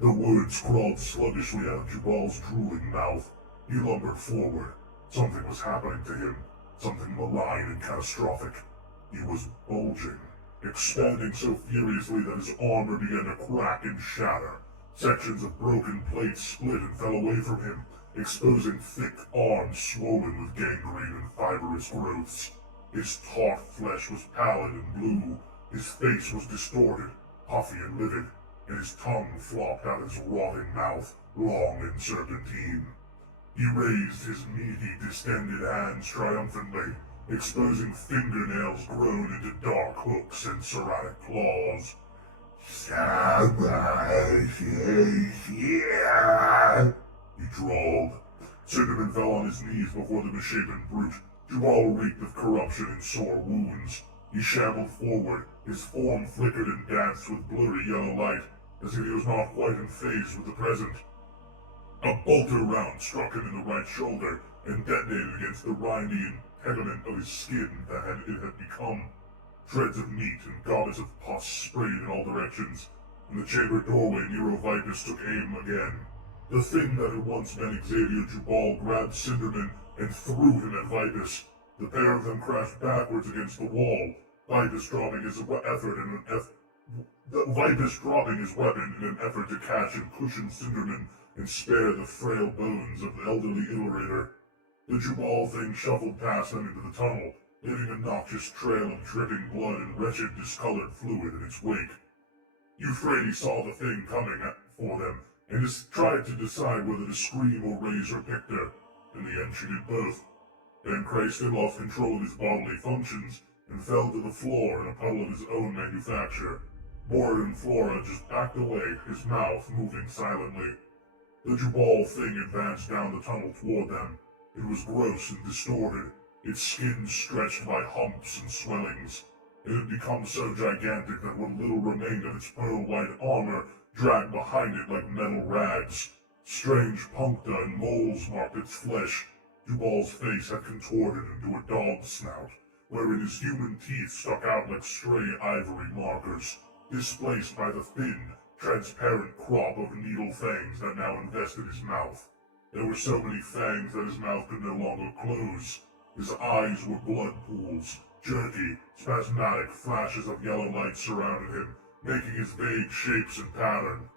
The words crawled sluggishly out of Jubal's drooling mouth. He lumbered forward. Something was happening to him, something malign and catastrophic. He was bulging, expanding so furiously that his armor began to crack and shatter. Sections of broken plates split and fell away from him, exposing thick arms swollen with gangrene and fibrous growths. His taut flesh was pallid and blue, his face was distorted, puffy and livid, and his tongue flopped out of his rotting mouth, long and serpentine. He raised his meaty, distended hands triumphantly, exposing fingernails grown into dark hooks and serrated claws. He drawled. Cinderman fell on his knees before the misshapen brute. Jubal reeked of corruption and sore wounds. He shambled forward, his form flickered and danced with blurry yellow light, as if he was not quite in phase with the present. A bolter round struck him in the right shoulder and detonated against the rindy integument of his skin that it had become. Shreds of meat and gobbets of pus sprayed in all directions. In the chamber doorway, Nero Vipus took aim again. The thing that had once been Xavier Jubal grabbed Cinderman and threw him at Vipus. The pair of them crashed backwards against the wall, Vipus dropping his weapon in an effort to catch and cushion Cinderman and spare the frail bones of the elderly Illustrator. The Jubal thing shuffled past them into the tunnel, leaving a noxious trail of dripping blood and wretched, discolored fluid in its wake. Euphrates saw the thing coming for them and tried to decide whether to scream or raise her pictor. In the end, she did both. Then Crayston lost control of his bodily functions and fell to the floor in a puddle of his own manufacture. Bored and Flora just backed away, his mouth moving silently. The Jubal thing advanced down the tunnel toward them. It was gross and distorted, its skin stretched by humps and swellings. It had become so gigantic that what little remained of its pearl-white armor dragged behind it like metal rags. Strange puncta and moles marked its flesh. Jubal's face had contorted into a dog's snout, wherein his human teeth stuck out like stray ivory markers, displaced by the thin, transparent crop of needle fangs that now invested his mouth. There were so many fangs that his mouth could no longer close. His eyes were blood pools. Jerky, spasmodic flashes of yellow light surrounded him, making his vague shapes and pattern.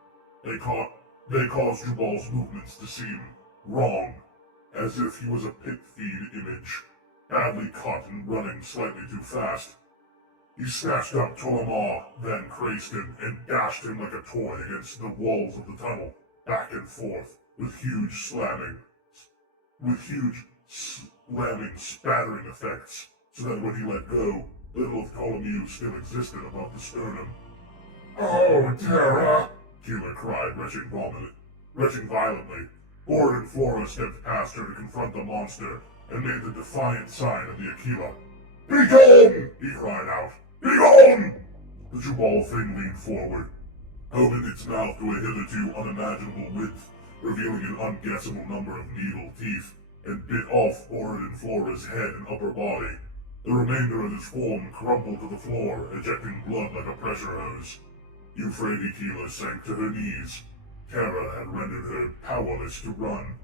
They caused Jubal's movements to seem wrong, as if he was a pit feed image, badly cut and running slightly too fast. He snatched up Tormar, then Crayston, and dashed him like a toy against the walls of the tunnel, back and forth, with huge slamming, spattering effects, so that when he let go, little of Caligandrius still existed above the sternum. "Oh, Terra!" Keeler cried, retching violently. Bored and Flora stepped past her to confront the monster, and made the defiant sign of the Aquila. "Be gone!" he cried out. "Be gone!" The Jubal thing leaned forward, opened its mouth to a hitherto unimaginable width, revealing an unguessable number of needle teeth, and bit off Bored and Flora's head and upper body. The remainder of his form crumpled to the floor, ejecting blood like a pressure hose. Euphrates Keeler sank to her knees. Terror had rendered her powerless to run.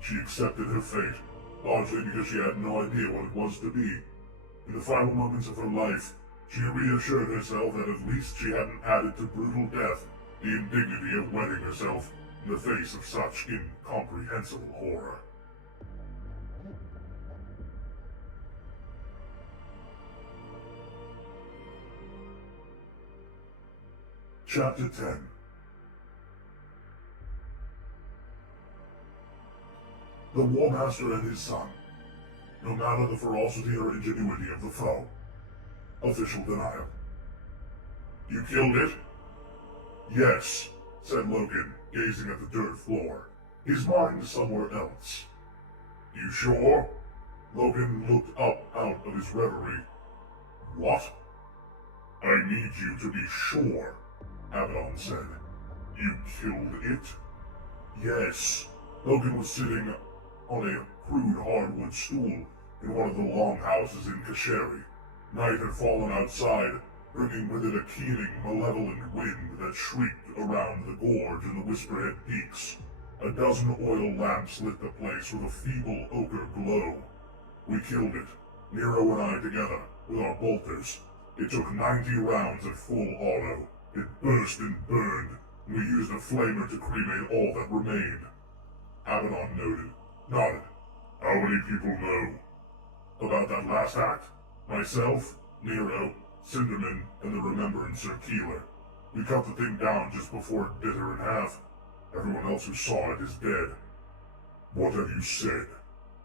She accepted her fate, largely because she had no idea what it was to be. In the final moments of her life, she reassured herself that at least she hadn't added to brutal death the indignity of wetting herself in the face of such incomprehensible horror. Chapter 10. The War Master and his son. No matter the ferocity or ingenuity of the foe. Official denial. "You killed it?" "Yes," said Logan, gazing at the dirt floor, his mind somewhere else. "You sure?" Logan looked up out of his reverie. "What?" "I need you to be sure," Abaddon said. "You killed it?" "Yes." Logan was sitting on a crude hardwood stool in one of the longhouses in Kasheri. Night had fallen outside, bringing with it a keening, malevolent wind that shrieked around the gorge and the Whisperhead peaks. A dozen oil lamps lit the place with a feeble ochre glow. We killed it, Nero and I together, with our bolters. It took 90 rounds at full auto. It burst and burned, and we used a flamer to cremate all that remained. Abaddon nodded. "How many people know about that last act? Myself, Nero, Cinderman, and the Remembrancer Keeler. We cut the thing down just before it bit her in half. Everyone else who saw it is dead." "What have you said?"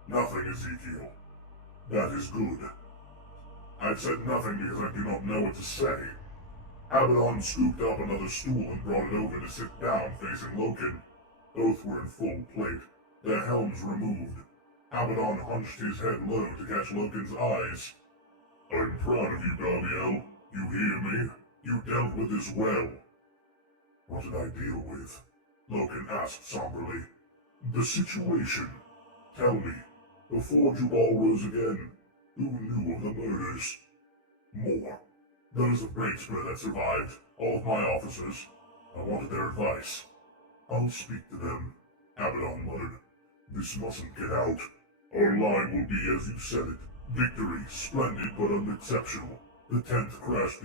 "Nothing, Ezekiel." "That is good." "I've said nothing because I do not know what to say." Abaddon scooped up another stool and brought it over to sit down facing Loken. Both were in full plate, their helms removed. Abaddon hunched his head low to catch Loken's eyes. "I'm proud of you, Gabriel. You hear me? You dealt with this well." "What did I deal with?" Loken asked somberly. "The situation. Tell me, before Jubal rose again, who knew of the murders?" "More. Those of Breakspear that survived, all of my officers. I wanted their advice." "I'll speak to them," Abaddon muttered. "This mustn't get out. Our line will be as you said it. Victory, splendid but unexceptional. The 10th crashed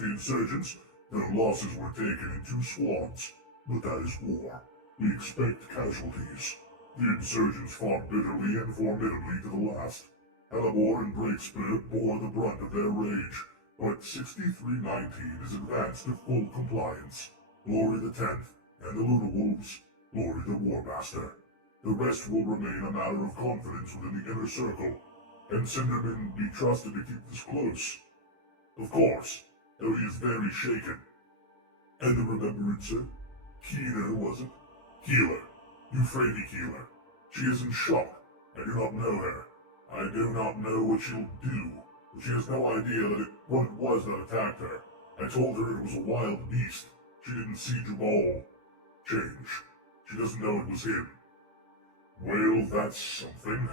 the insurgents. Their losses were taken in 2 squads. But that is war. We expect casualties. The insurgents fought bitterly and formidably to the last. Hellebore and Breakspear bore the brunt of their rage, but 6319 is advanced to full compliance. Glory the 10th. and the Lunar Wolves, glory the War Master. The rest will remain a matter of confidence within the inner circle, and Cinderman be trusted to keep this close. Of course, though he is very shaken. And the remembrancer? Keener, was it? Keeler. Euphrates Keeler. She is in shock. I do not know her. I do not know what she'll do, but she has no idea that what it was that attacked her. I told her it was a wild beast. She didn't see Jubal change. She doesn't know it was him. Well, that's something.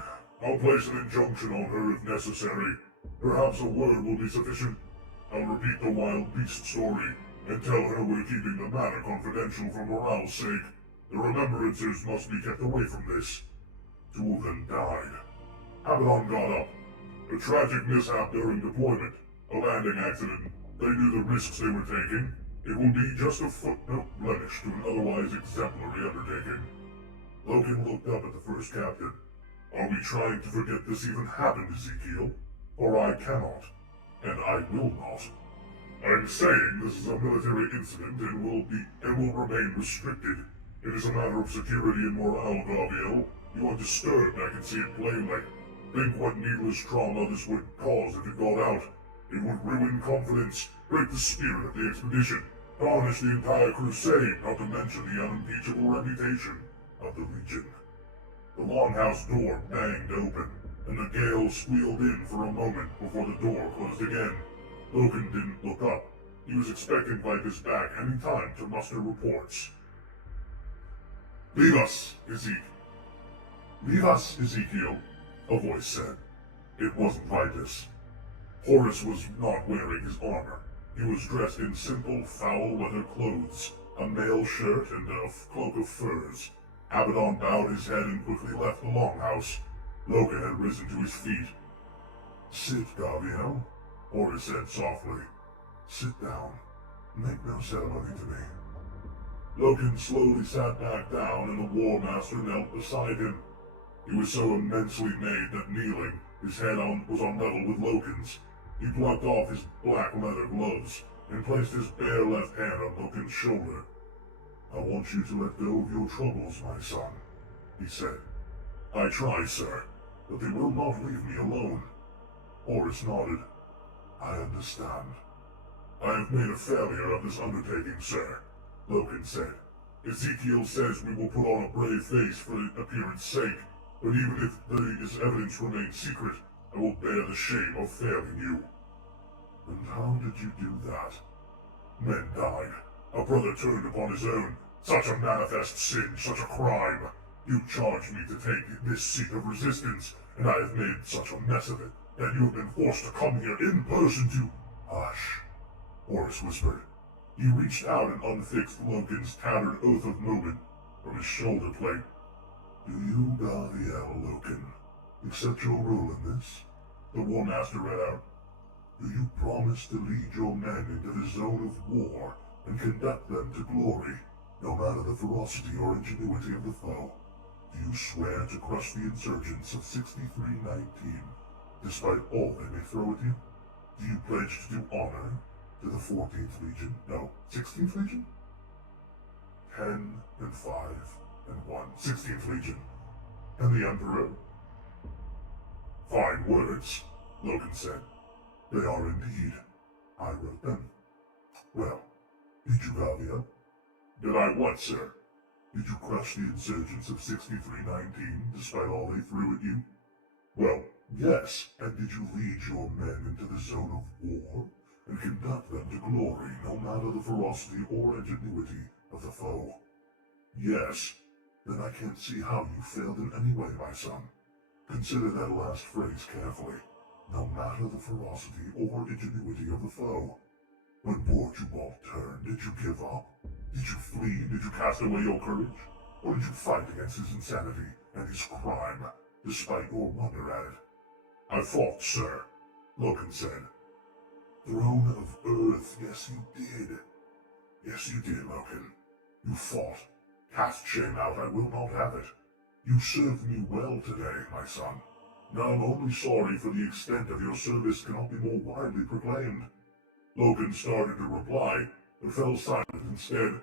I'll place an injunction on her if necessary. Perhaps a word will be sufficient. I'll repeat the wild beast story, and tell her we're keeping the matter confidential for morale's sake. The remembrancers must be kept away from this. 2 of them died. Abaddon got up. A tragic mishap during deployment. A landing accident. They knew the risks they were taking. It will be just a footnote blemish to an otherwise exemplary undertaking. Logan looked up at the first captain. Are we trying to forget this even happened, Ezekiel? For I cannot. And I will not. I'm saying this is a military incident and will remain restricted. It is a matter of security and morale, Gabriel. You are disturbed, I can see it plainly. Think what needless trauma this would cause if it got out. It would ruin confidence, break the spirit of the expedition, tarnish the entire crusade, not to mention the unimpeachable reputation of the Legion. The longhouse door banged open, and the gale squealed in for a moment before the door closed again. Logan didn't look up. He was expecting Viper's back any time to muster reports. Leave us, Ezekiel. Leave us, Ezekiel, a voice said. It wasn't Vitus. Horus was not wearing his armor. He was dressed in simple, foul-weather clothes, a mail shirt and a cloak of furs. Abaddon bowed his head and quickly left the longhouse. Logan had risen to his feet. Sit, Gaviel, Horus said softly. Sit down. Make no ceremony to me. Logan slowly sat back down and the War Master knelt beside him. He was so immensely made that kneeling, his head was on level with Logan's. He plucked off his black leather gloves and placed his bare left hand on Logan's shoulder. I want you to let go of your troubles, my son, he said. I try, sir, but they will not leave me alone. Horus nodded. I understand. I have made a failure of this undertaking, sir, Logan said. Ezekiel says we will put on a brave face for appearance sake, but even if his evidence remains secret, I will bear the shame of failing you. And how did you do that? Men died. A brother turned upon his own. Such a manifest sin, such a crime. You charged me to take this seat of resistance, and I have made such a mess of it that you have been forced to come here in person to— Hush, Horus whispered. He reached out and unfixed Logan's tattered Oath of Moment from his shoulder plate. Do you, Gaviel, Logan, accept your role in this? The War Master read out. Do you promise to lead your men into the zone of war and conduct them to glory, no matter the ferocity or ingenuity of the foe? Do you swear to crush the insurgents of 6319, despite all they may throw at you? Do you pledge to do honor to the 14th Legion? No, 16th Legion? 10 and 5 and 1. 16th Legion. And the Emperor? Fine words, Logan said. They are indeed. I wrote them. Well, did you, Gaviel? Did I what, sir? Did you crush the insurgents of 6319 despite all they threw at you? Well, yes. And did you lead your men into the zone of war and conduct them to glory, no matter the ferocity or ingenuity of the foe? Yes. Then I can't see how you failed in any way, my son. Consider that last phrase carefully. No matter the ferocity or ingenuity of the foe. When poor Jubal turned, did you give up? Did you flee? Did you cast away your courage? Or did you fight against his insanity and his crime, despite your wonder at it? I fought, sir, Logan said. Throne of Earth, yes you did. Yes you did, Logan. You fought. Cast shame out, I will not have it. You served me well today, my son. Now I'm only sorry for the extent of your service cannot be more widely proclaimed. Logan started to reply, but fell silent instead.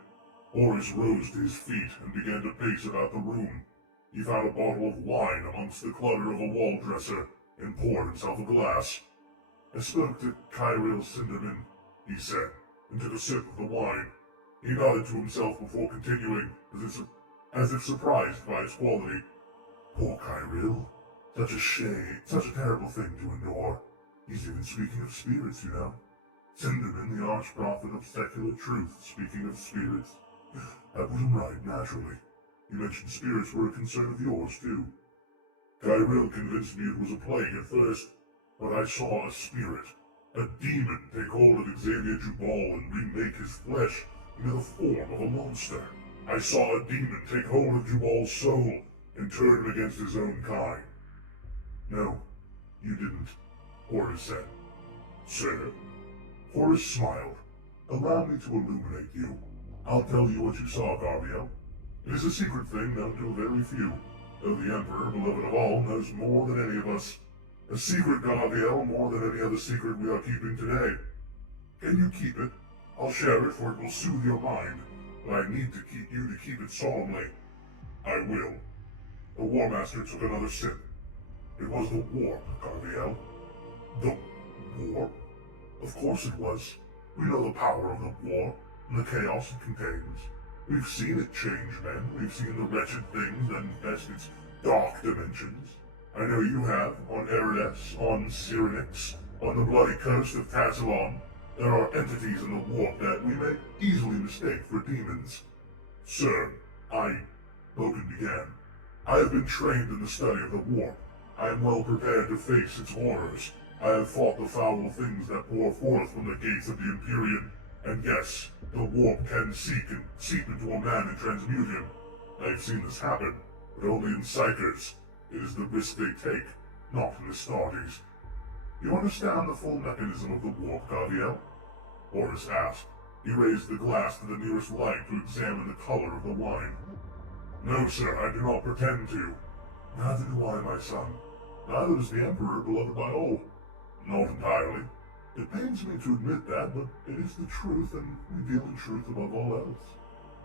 Horus rose to his feet and began to pace about the room. He found a bottle of wine amongst the clutter of a wall dresser and poured himself a glass. "I spoke to Kyril Cinderman," he said, and took a sip of the wine. He nodded to himself before continuing, as if surprised by its quality. "Poor Kyril. Such a shame, such a terrible thing to endure. He's even speaking of spirits, you know. Cinderman, the arch-prophet of secular truth, speaking of spirits. I put him right, naturally. You mentioned spirits were a concern of yours, too. Kyril convinced me it was a plague at first, but I saw a spirit, a demon, take hold of Xavier Jubal and remake his flesh into the form of a monster. I saw a demon take hold of Jubal's soul and turn him against his own kind." "No, you didn't," Horus said. "Sir?" Horus smiled. "Allow me to illuminate you. I'll tell you what you saw, Garviel. It is a secret thing known to a very few, though the Emperor, beloved of all, knows more than any of us. A secret, Garviel, more than any other secret we are keeping today. Can you keep it? I'll share it, for it will soothe your mind, but I need to keep you to keep it solemnly." "I will." The War Master took another sip. "It was the warp, Garviel." "The warp? Of course it was. We know the power of the warp, and the chaos it contains. We've seen it change men. We've seen the wretched things that infest its dark dimensions. I know you have, on Astartes, on Cyrenix, on the bloody coast of Tazilon. There are entities in the warp that we may easily mistake for demons." "Sir, Logan began. "I have been trained in the study of the warp. I am well prepared to face its horrors. I have fought the foul things that pour forth from the gates of the Empyrean, and yes, the warp can seep into a man and transmute him. I have seen this happen, but only in Psychers. It is the risk they take, not in Astartes." "You understand the full mechanism of the warp, Garviel?" Horus asked. He raised the glass to the nearest light to examine the color of the wine. "No, sir, I do not pretend to." "Neither do I, my son. Neither does the Emperor, beloved by all." "Not entirely." "It pains me to admit that, but it is the truth, and we deal in truth above all else.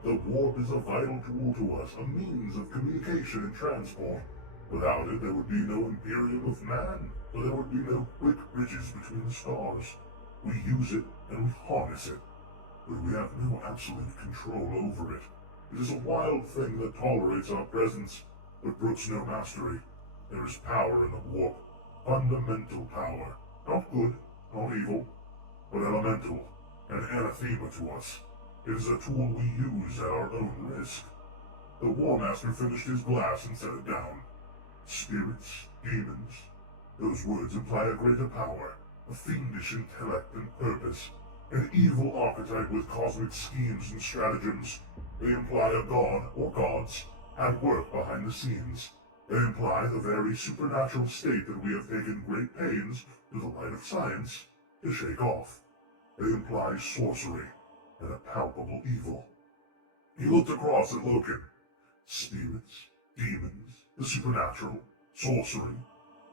The warp is a vital tool to us, a means of communication and transport. Without it, there would be no Imperium of man, for there would be no quick bridges between the stars. We use it, and we harness it, but we have no absolute control over it. It is a wild thing that tolerates our presence, but brooks no mastery. There is power in the warp, fundamental power, not good, not evil, but elemental, and anathema to us. It is a tool we use at our own risk." The War Master finished his glass and set it down. "Spirits, demons, those words imply a greater power, a fiendish intellect and purpose, an evil archetype with cosmic schemes and stratagems. They imply a god or gods at work behind the scenes. They imply the very supernatural state that we have taken great pains, through the light of science, to shake off. They imply sorcery and a palpable evil." He looked across at Loken. "Spirits, demons, the supernatural, sorcery.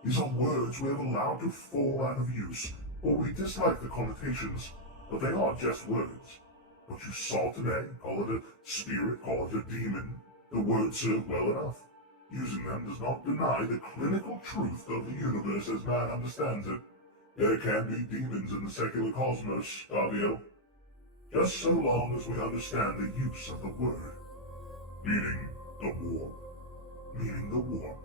These are words we have allowed to fall out of use, or we dislike the connotations, but they are just words. What you saw today, call it a spirit, call it a demon, the words serve well enough. Using them does not deny the clinical truth of the universe as man understands it. There can be demons in the secular cosmos, Garviel, just so long as we understand the use of the word." "Meaning the warp?" "Meaning the warp.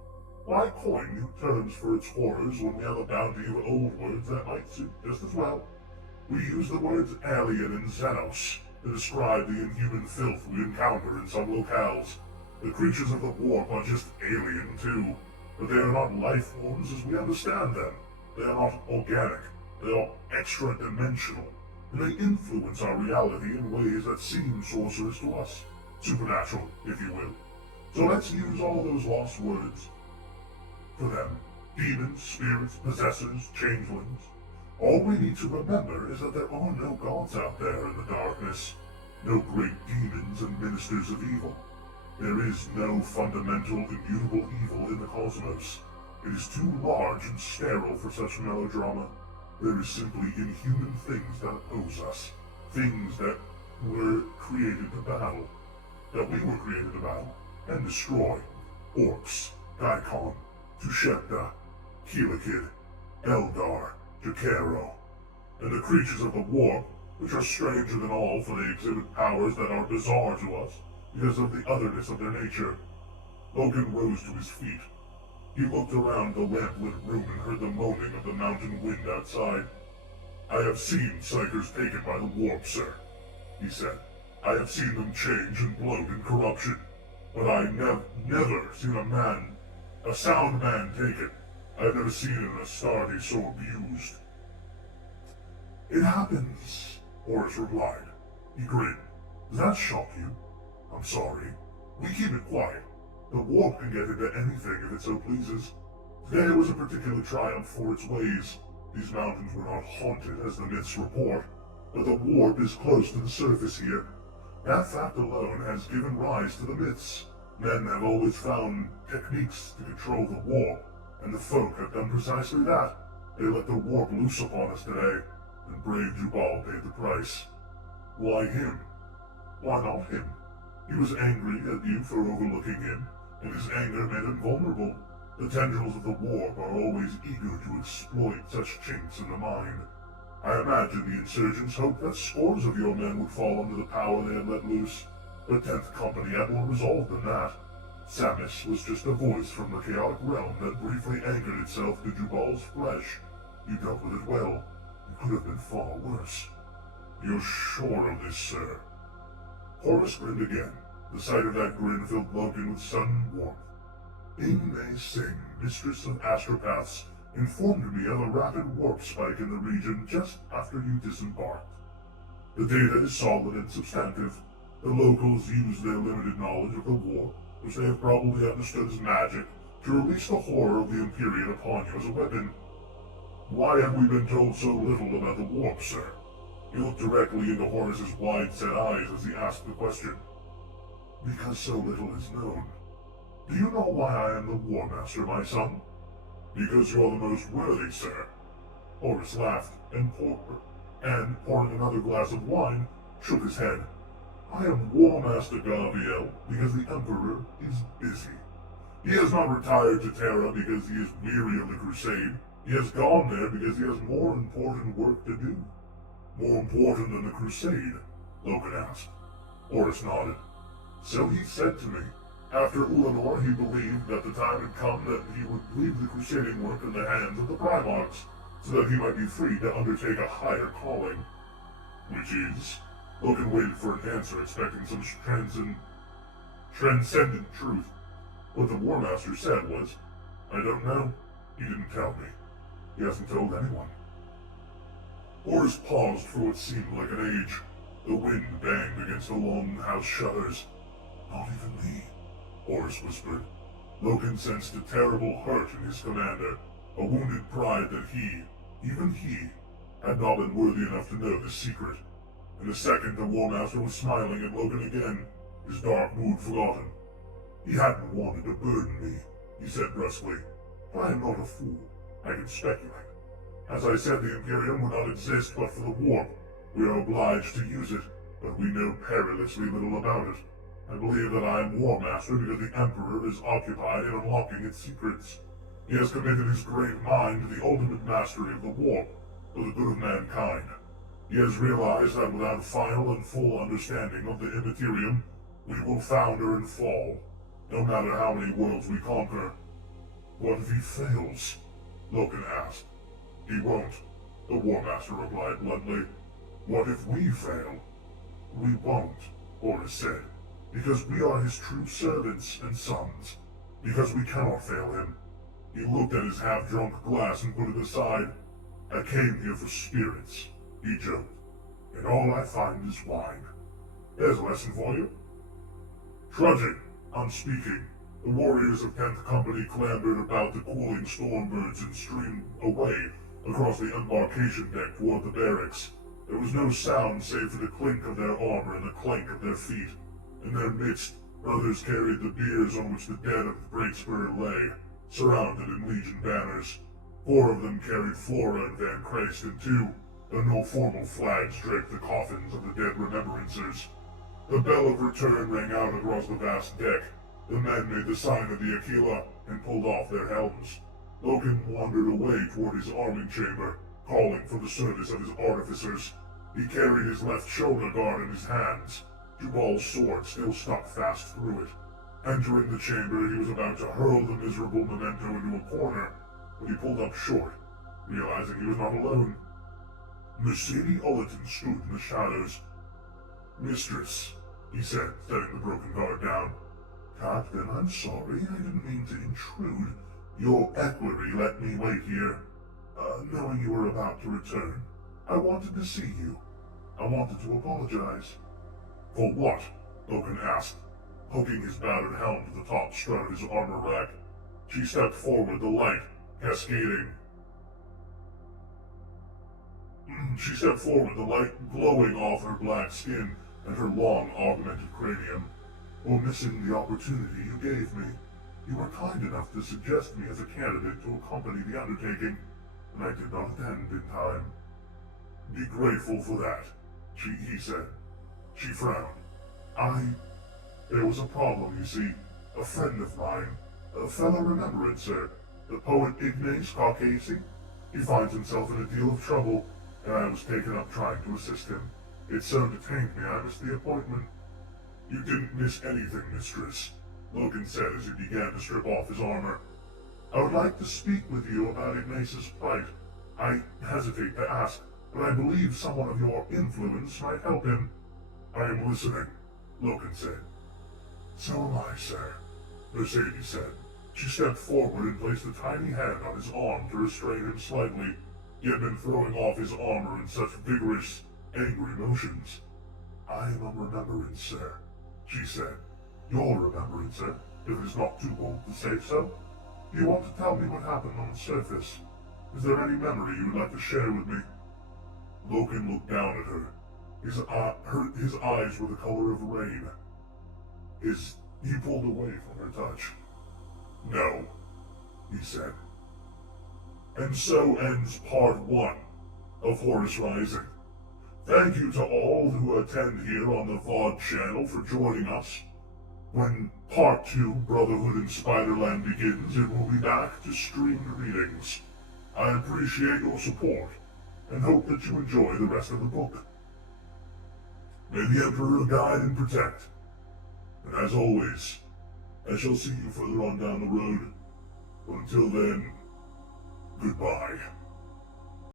Why coin new terms for its horrors when we have a bounty of old words that might suit just as well? We use the words alien and Xenos to describe the inhuman filth we encounter in some locales. The creatures of the warp are just alien too, but they are not life forms as we understand them. They are not organic. They are extra-dimensional, and they influence our reality in ways that seem sorcerous to us. Supernatural, if you will. So let's use all those lost words for them. Demons, spirits, possessors, changelings. All we need to remember is that there are no gods out there in the darkness. No great demons and ministers of evil. There is no fundamental, immutable evil in the cosmos. It is too large and sterile for such melodrama. There is simply inhuman things that oppose us. Things that were created to battle. that we were created to battle and destroy. Orcs, Daikon, Tushepta, Keelakid, Eldar, Jakero, and the creatures of the warp, which are stranger than all, for they exhibit powers that are bizarre to us because of the otherness of their nature. Logan rose to his feet. He looked around the lamp-lit room and heard the moaning of the mountain wind outside. "I have seen psychers taken by the warp, sir," he said. "I have seen them change and bloat in corruption, but I never seen a sound man taken. I've never seen an Astartes so abused." "It happens," Horus replied. He grinned. "Does that shock you?" "I'm sorry. We keep it quiet. The warp can get into anything if it so pleases. Today was a particular triumph for its ways. These mountains were not haunted, as the myths report, but the warp is close to the surface here. That fact alone has given rise to the myths. Men have always found techniques to control the warp, and the folk have done precisely that. They let the warp loose upon us today, and brave Jubal paid the price." "Why him?" "Why not him? He was angry at you for overlooking him, and his anger made him vulnerable. The tendrils of the warp are always eager to exploit such chinks in the mind. I imagine the insurgents hoped that scores of your men would fall under the power they had let loose. The 10th Company had more resolve than that. Samus was just a voice from the chaotic realm that briefly anchored itself to Jubal's flesh. You dealt with it well. It could have been far worse." "You're sure of this, sir?" Horus grinned again. The sight of that grin filled Logan with sudden warmth. "Ingme Singh, mistress of astropaths, informed me of a rapid warp spike in the region just after you disembarked. The data is solid and substantive. The locals use their limited knowledge of the warp, which they have probably understood as magic, to release the horror of the Empyrean upon you as a weapon. Why have we been told so little about the warp, sir?" He looked directly into Horus's wide-set eyes as he asked the question. "Because so little is known. Do you know why I am the War Master, my son?" "Because you are the most worthy, sir." Horus laughed, and pouring another glass of wine, shook his head. "I am War Master Gaviel because the Emperor is busy. He has not retired to Terra because he is weary of the Crusade. He has gone there because he has more important work to do." "More important than the Crusade?" Logan asked. Horus nodded. "So he said to me. After Ulanor, he believed that the time had come that he would leave the crusading work in the hands of the Primarchs, so that he might be free to undertake a higher calling." "Which is?" Logan waited for an answer, expecting some transcendent truth. What the War Master said was, "I don't know. He didn't tell me. He hasn't told anyone." Horus paused for what seemed like an age. The wind banged against the long-house shutters. "Not even me," Horus whispered. Logan sensed a terrible hurt in his commander, a wounded pride that he, even he, had not been worthy enough to know the secret. In a second, the War Master was smiling at Logan again, his dark mood forgotten. "He hadn't wanted to burden me," he said brusquely. "But I am not a fool. I can speculate. As I said, the Imperium would not exist but for the warp. We are obliged to use it, but we know perilously little about it. I believe that I am War Master because the Emperor is occupied in unlocking its secrets. He has committed his great mind to the ultimate mastery of the warp, for the good of mankind. He has realized that without final and full understanding of the Immaterium, we will founder and fall, no matter how many worlds we conquer." "What if he fails?" Logan asked. "He won't," the War Master replied bluntly. "What if we fail?" "We won't," Horus said, "because we are his true servants and sons. Because we cannot fail him." He looked at his half-drunk glass and put it aside. "I came here for spirits," he joked, "and all I find is wine. There's a lesson for you." Trudging, unspeaking, the warriors of 10th Company clambered about the cooling stormbirds and streamed away across the embarkation deck toward the barracks. There was no sound save for the clink of their armor and the clank of their feet. In their midst, brothers carried the biers on which the dead of Breakspur lay, surrounded in Legion banners. 4 of them carried Flora and Van Christ, and 2, though no formal flags, draped the coffins of the dead remembrancers. The bell of return rang out across the vast deck. The men made the sign of the Aquila and pulled off their helms. Logan wandered away toward his arming chamber, calling for the service of his artificers. He carried his left shoulder guard in his hands. Jubal's sword still stuck fast through it. Entering the chamber, he was about to hurl the miserable memento into a corner, but he pulled up short, realizing he was not alone. Mercedes Ullerton stood in the shadows. "Mistress," he said, setting the broken guard down. "Captain, I'm sorry, I didn't mean to intrude. Your equerry let me wait here, knowing you were about to return. I wanted to see you. I wanted to apologize." "For what?" Logan asked, poking his battered helm to the top strut of his armor rack. She stepped forward, the light cascading. She stepped forward, the light glowing off her black skin and her long, augmented cranium. "For missing the opportunity you gave me. You were kind enough to suggest me as a candidate to accompany the undertaking, and I did not attend in time." "Be grateful for that," he said. She frowned. There was a problem, you see. A friend of mine, a fellow remembrancer, the poet Ignace Caucasi. He finds himself in a deal of trouble, and I was taken up trying to assist him. It so detained me I missed the appointment." "You didn't miss anything, mistress," Logan said as he began to strip off his armor. "I would like to speak with you about Ignace's plight. I hesitate to ask, but I believe someone of your influence might help him." "I am listening," Logan said. "So am I, sir," Mercedes said. She stepped forward and placed a tiny hand on his arm to restrain him slightly. He had been throwing off his armor in such vigorous, angry motions. "I am a remembrance, sir," she said. "Your remembrancer, if it is not too bold to say so. Do you want to tell me what happened on the surface? Is there any memory you would like to share with me?" Logan looked down at her. His eyes were the color of rain. He pulled away from her touch. "No," he said. And so ends part 1 of Horus Rising. Thank you to all who attend here on the VOD channel for joining us. When part 2, Brotherhood in Spiderland begins, it will be back to streamed readings. I appreciate your support, and hope that you enjoy the rest of the book. May the Emperor guide and protect. And as always, I shall see you further on down the road. But until then, goodbye.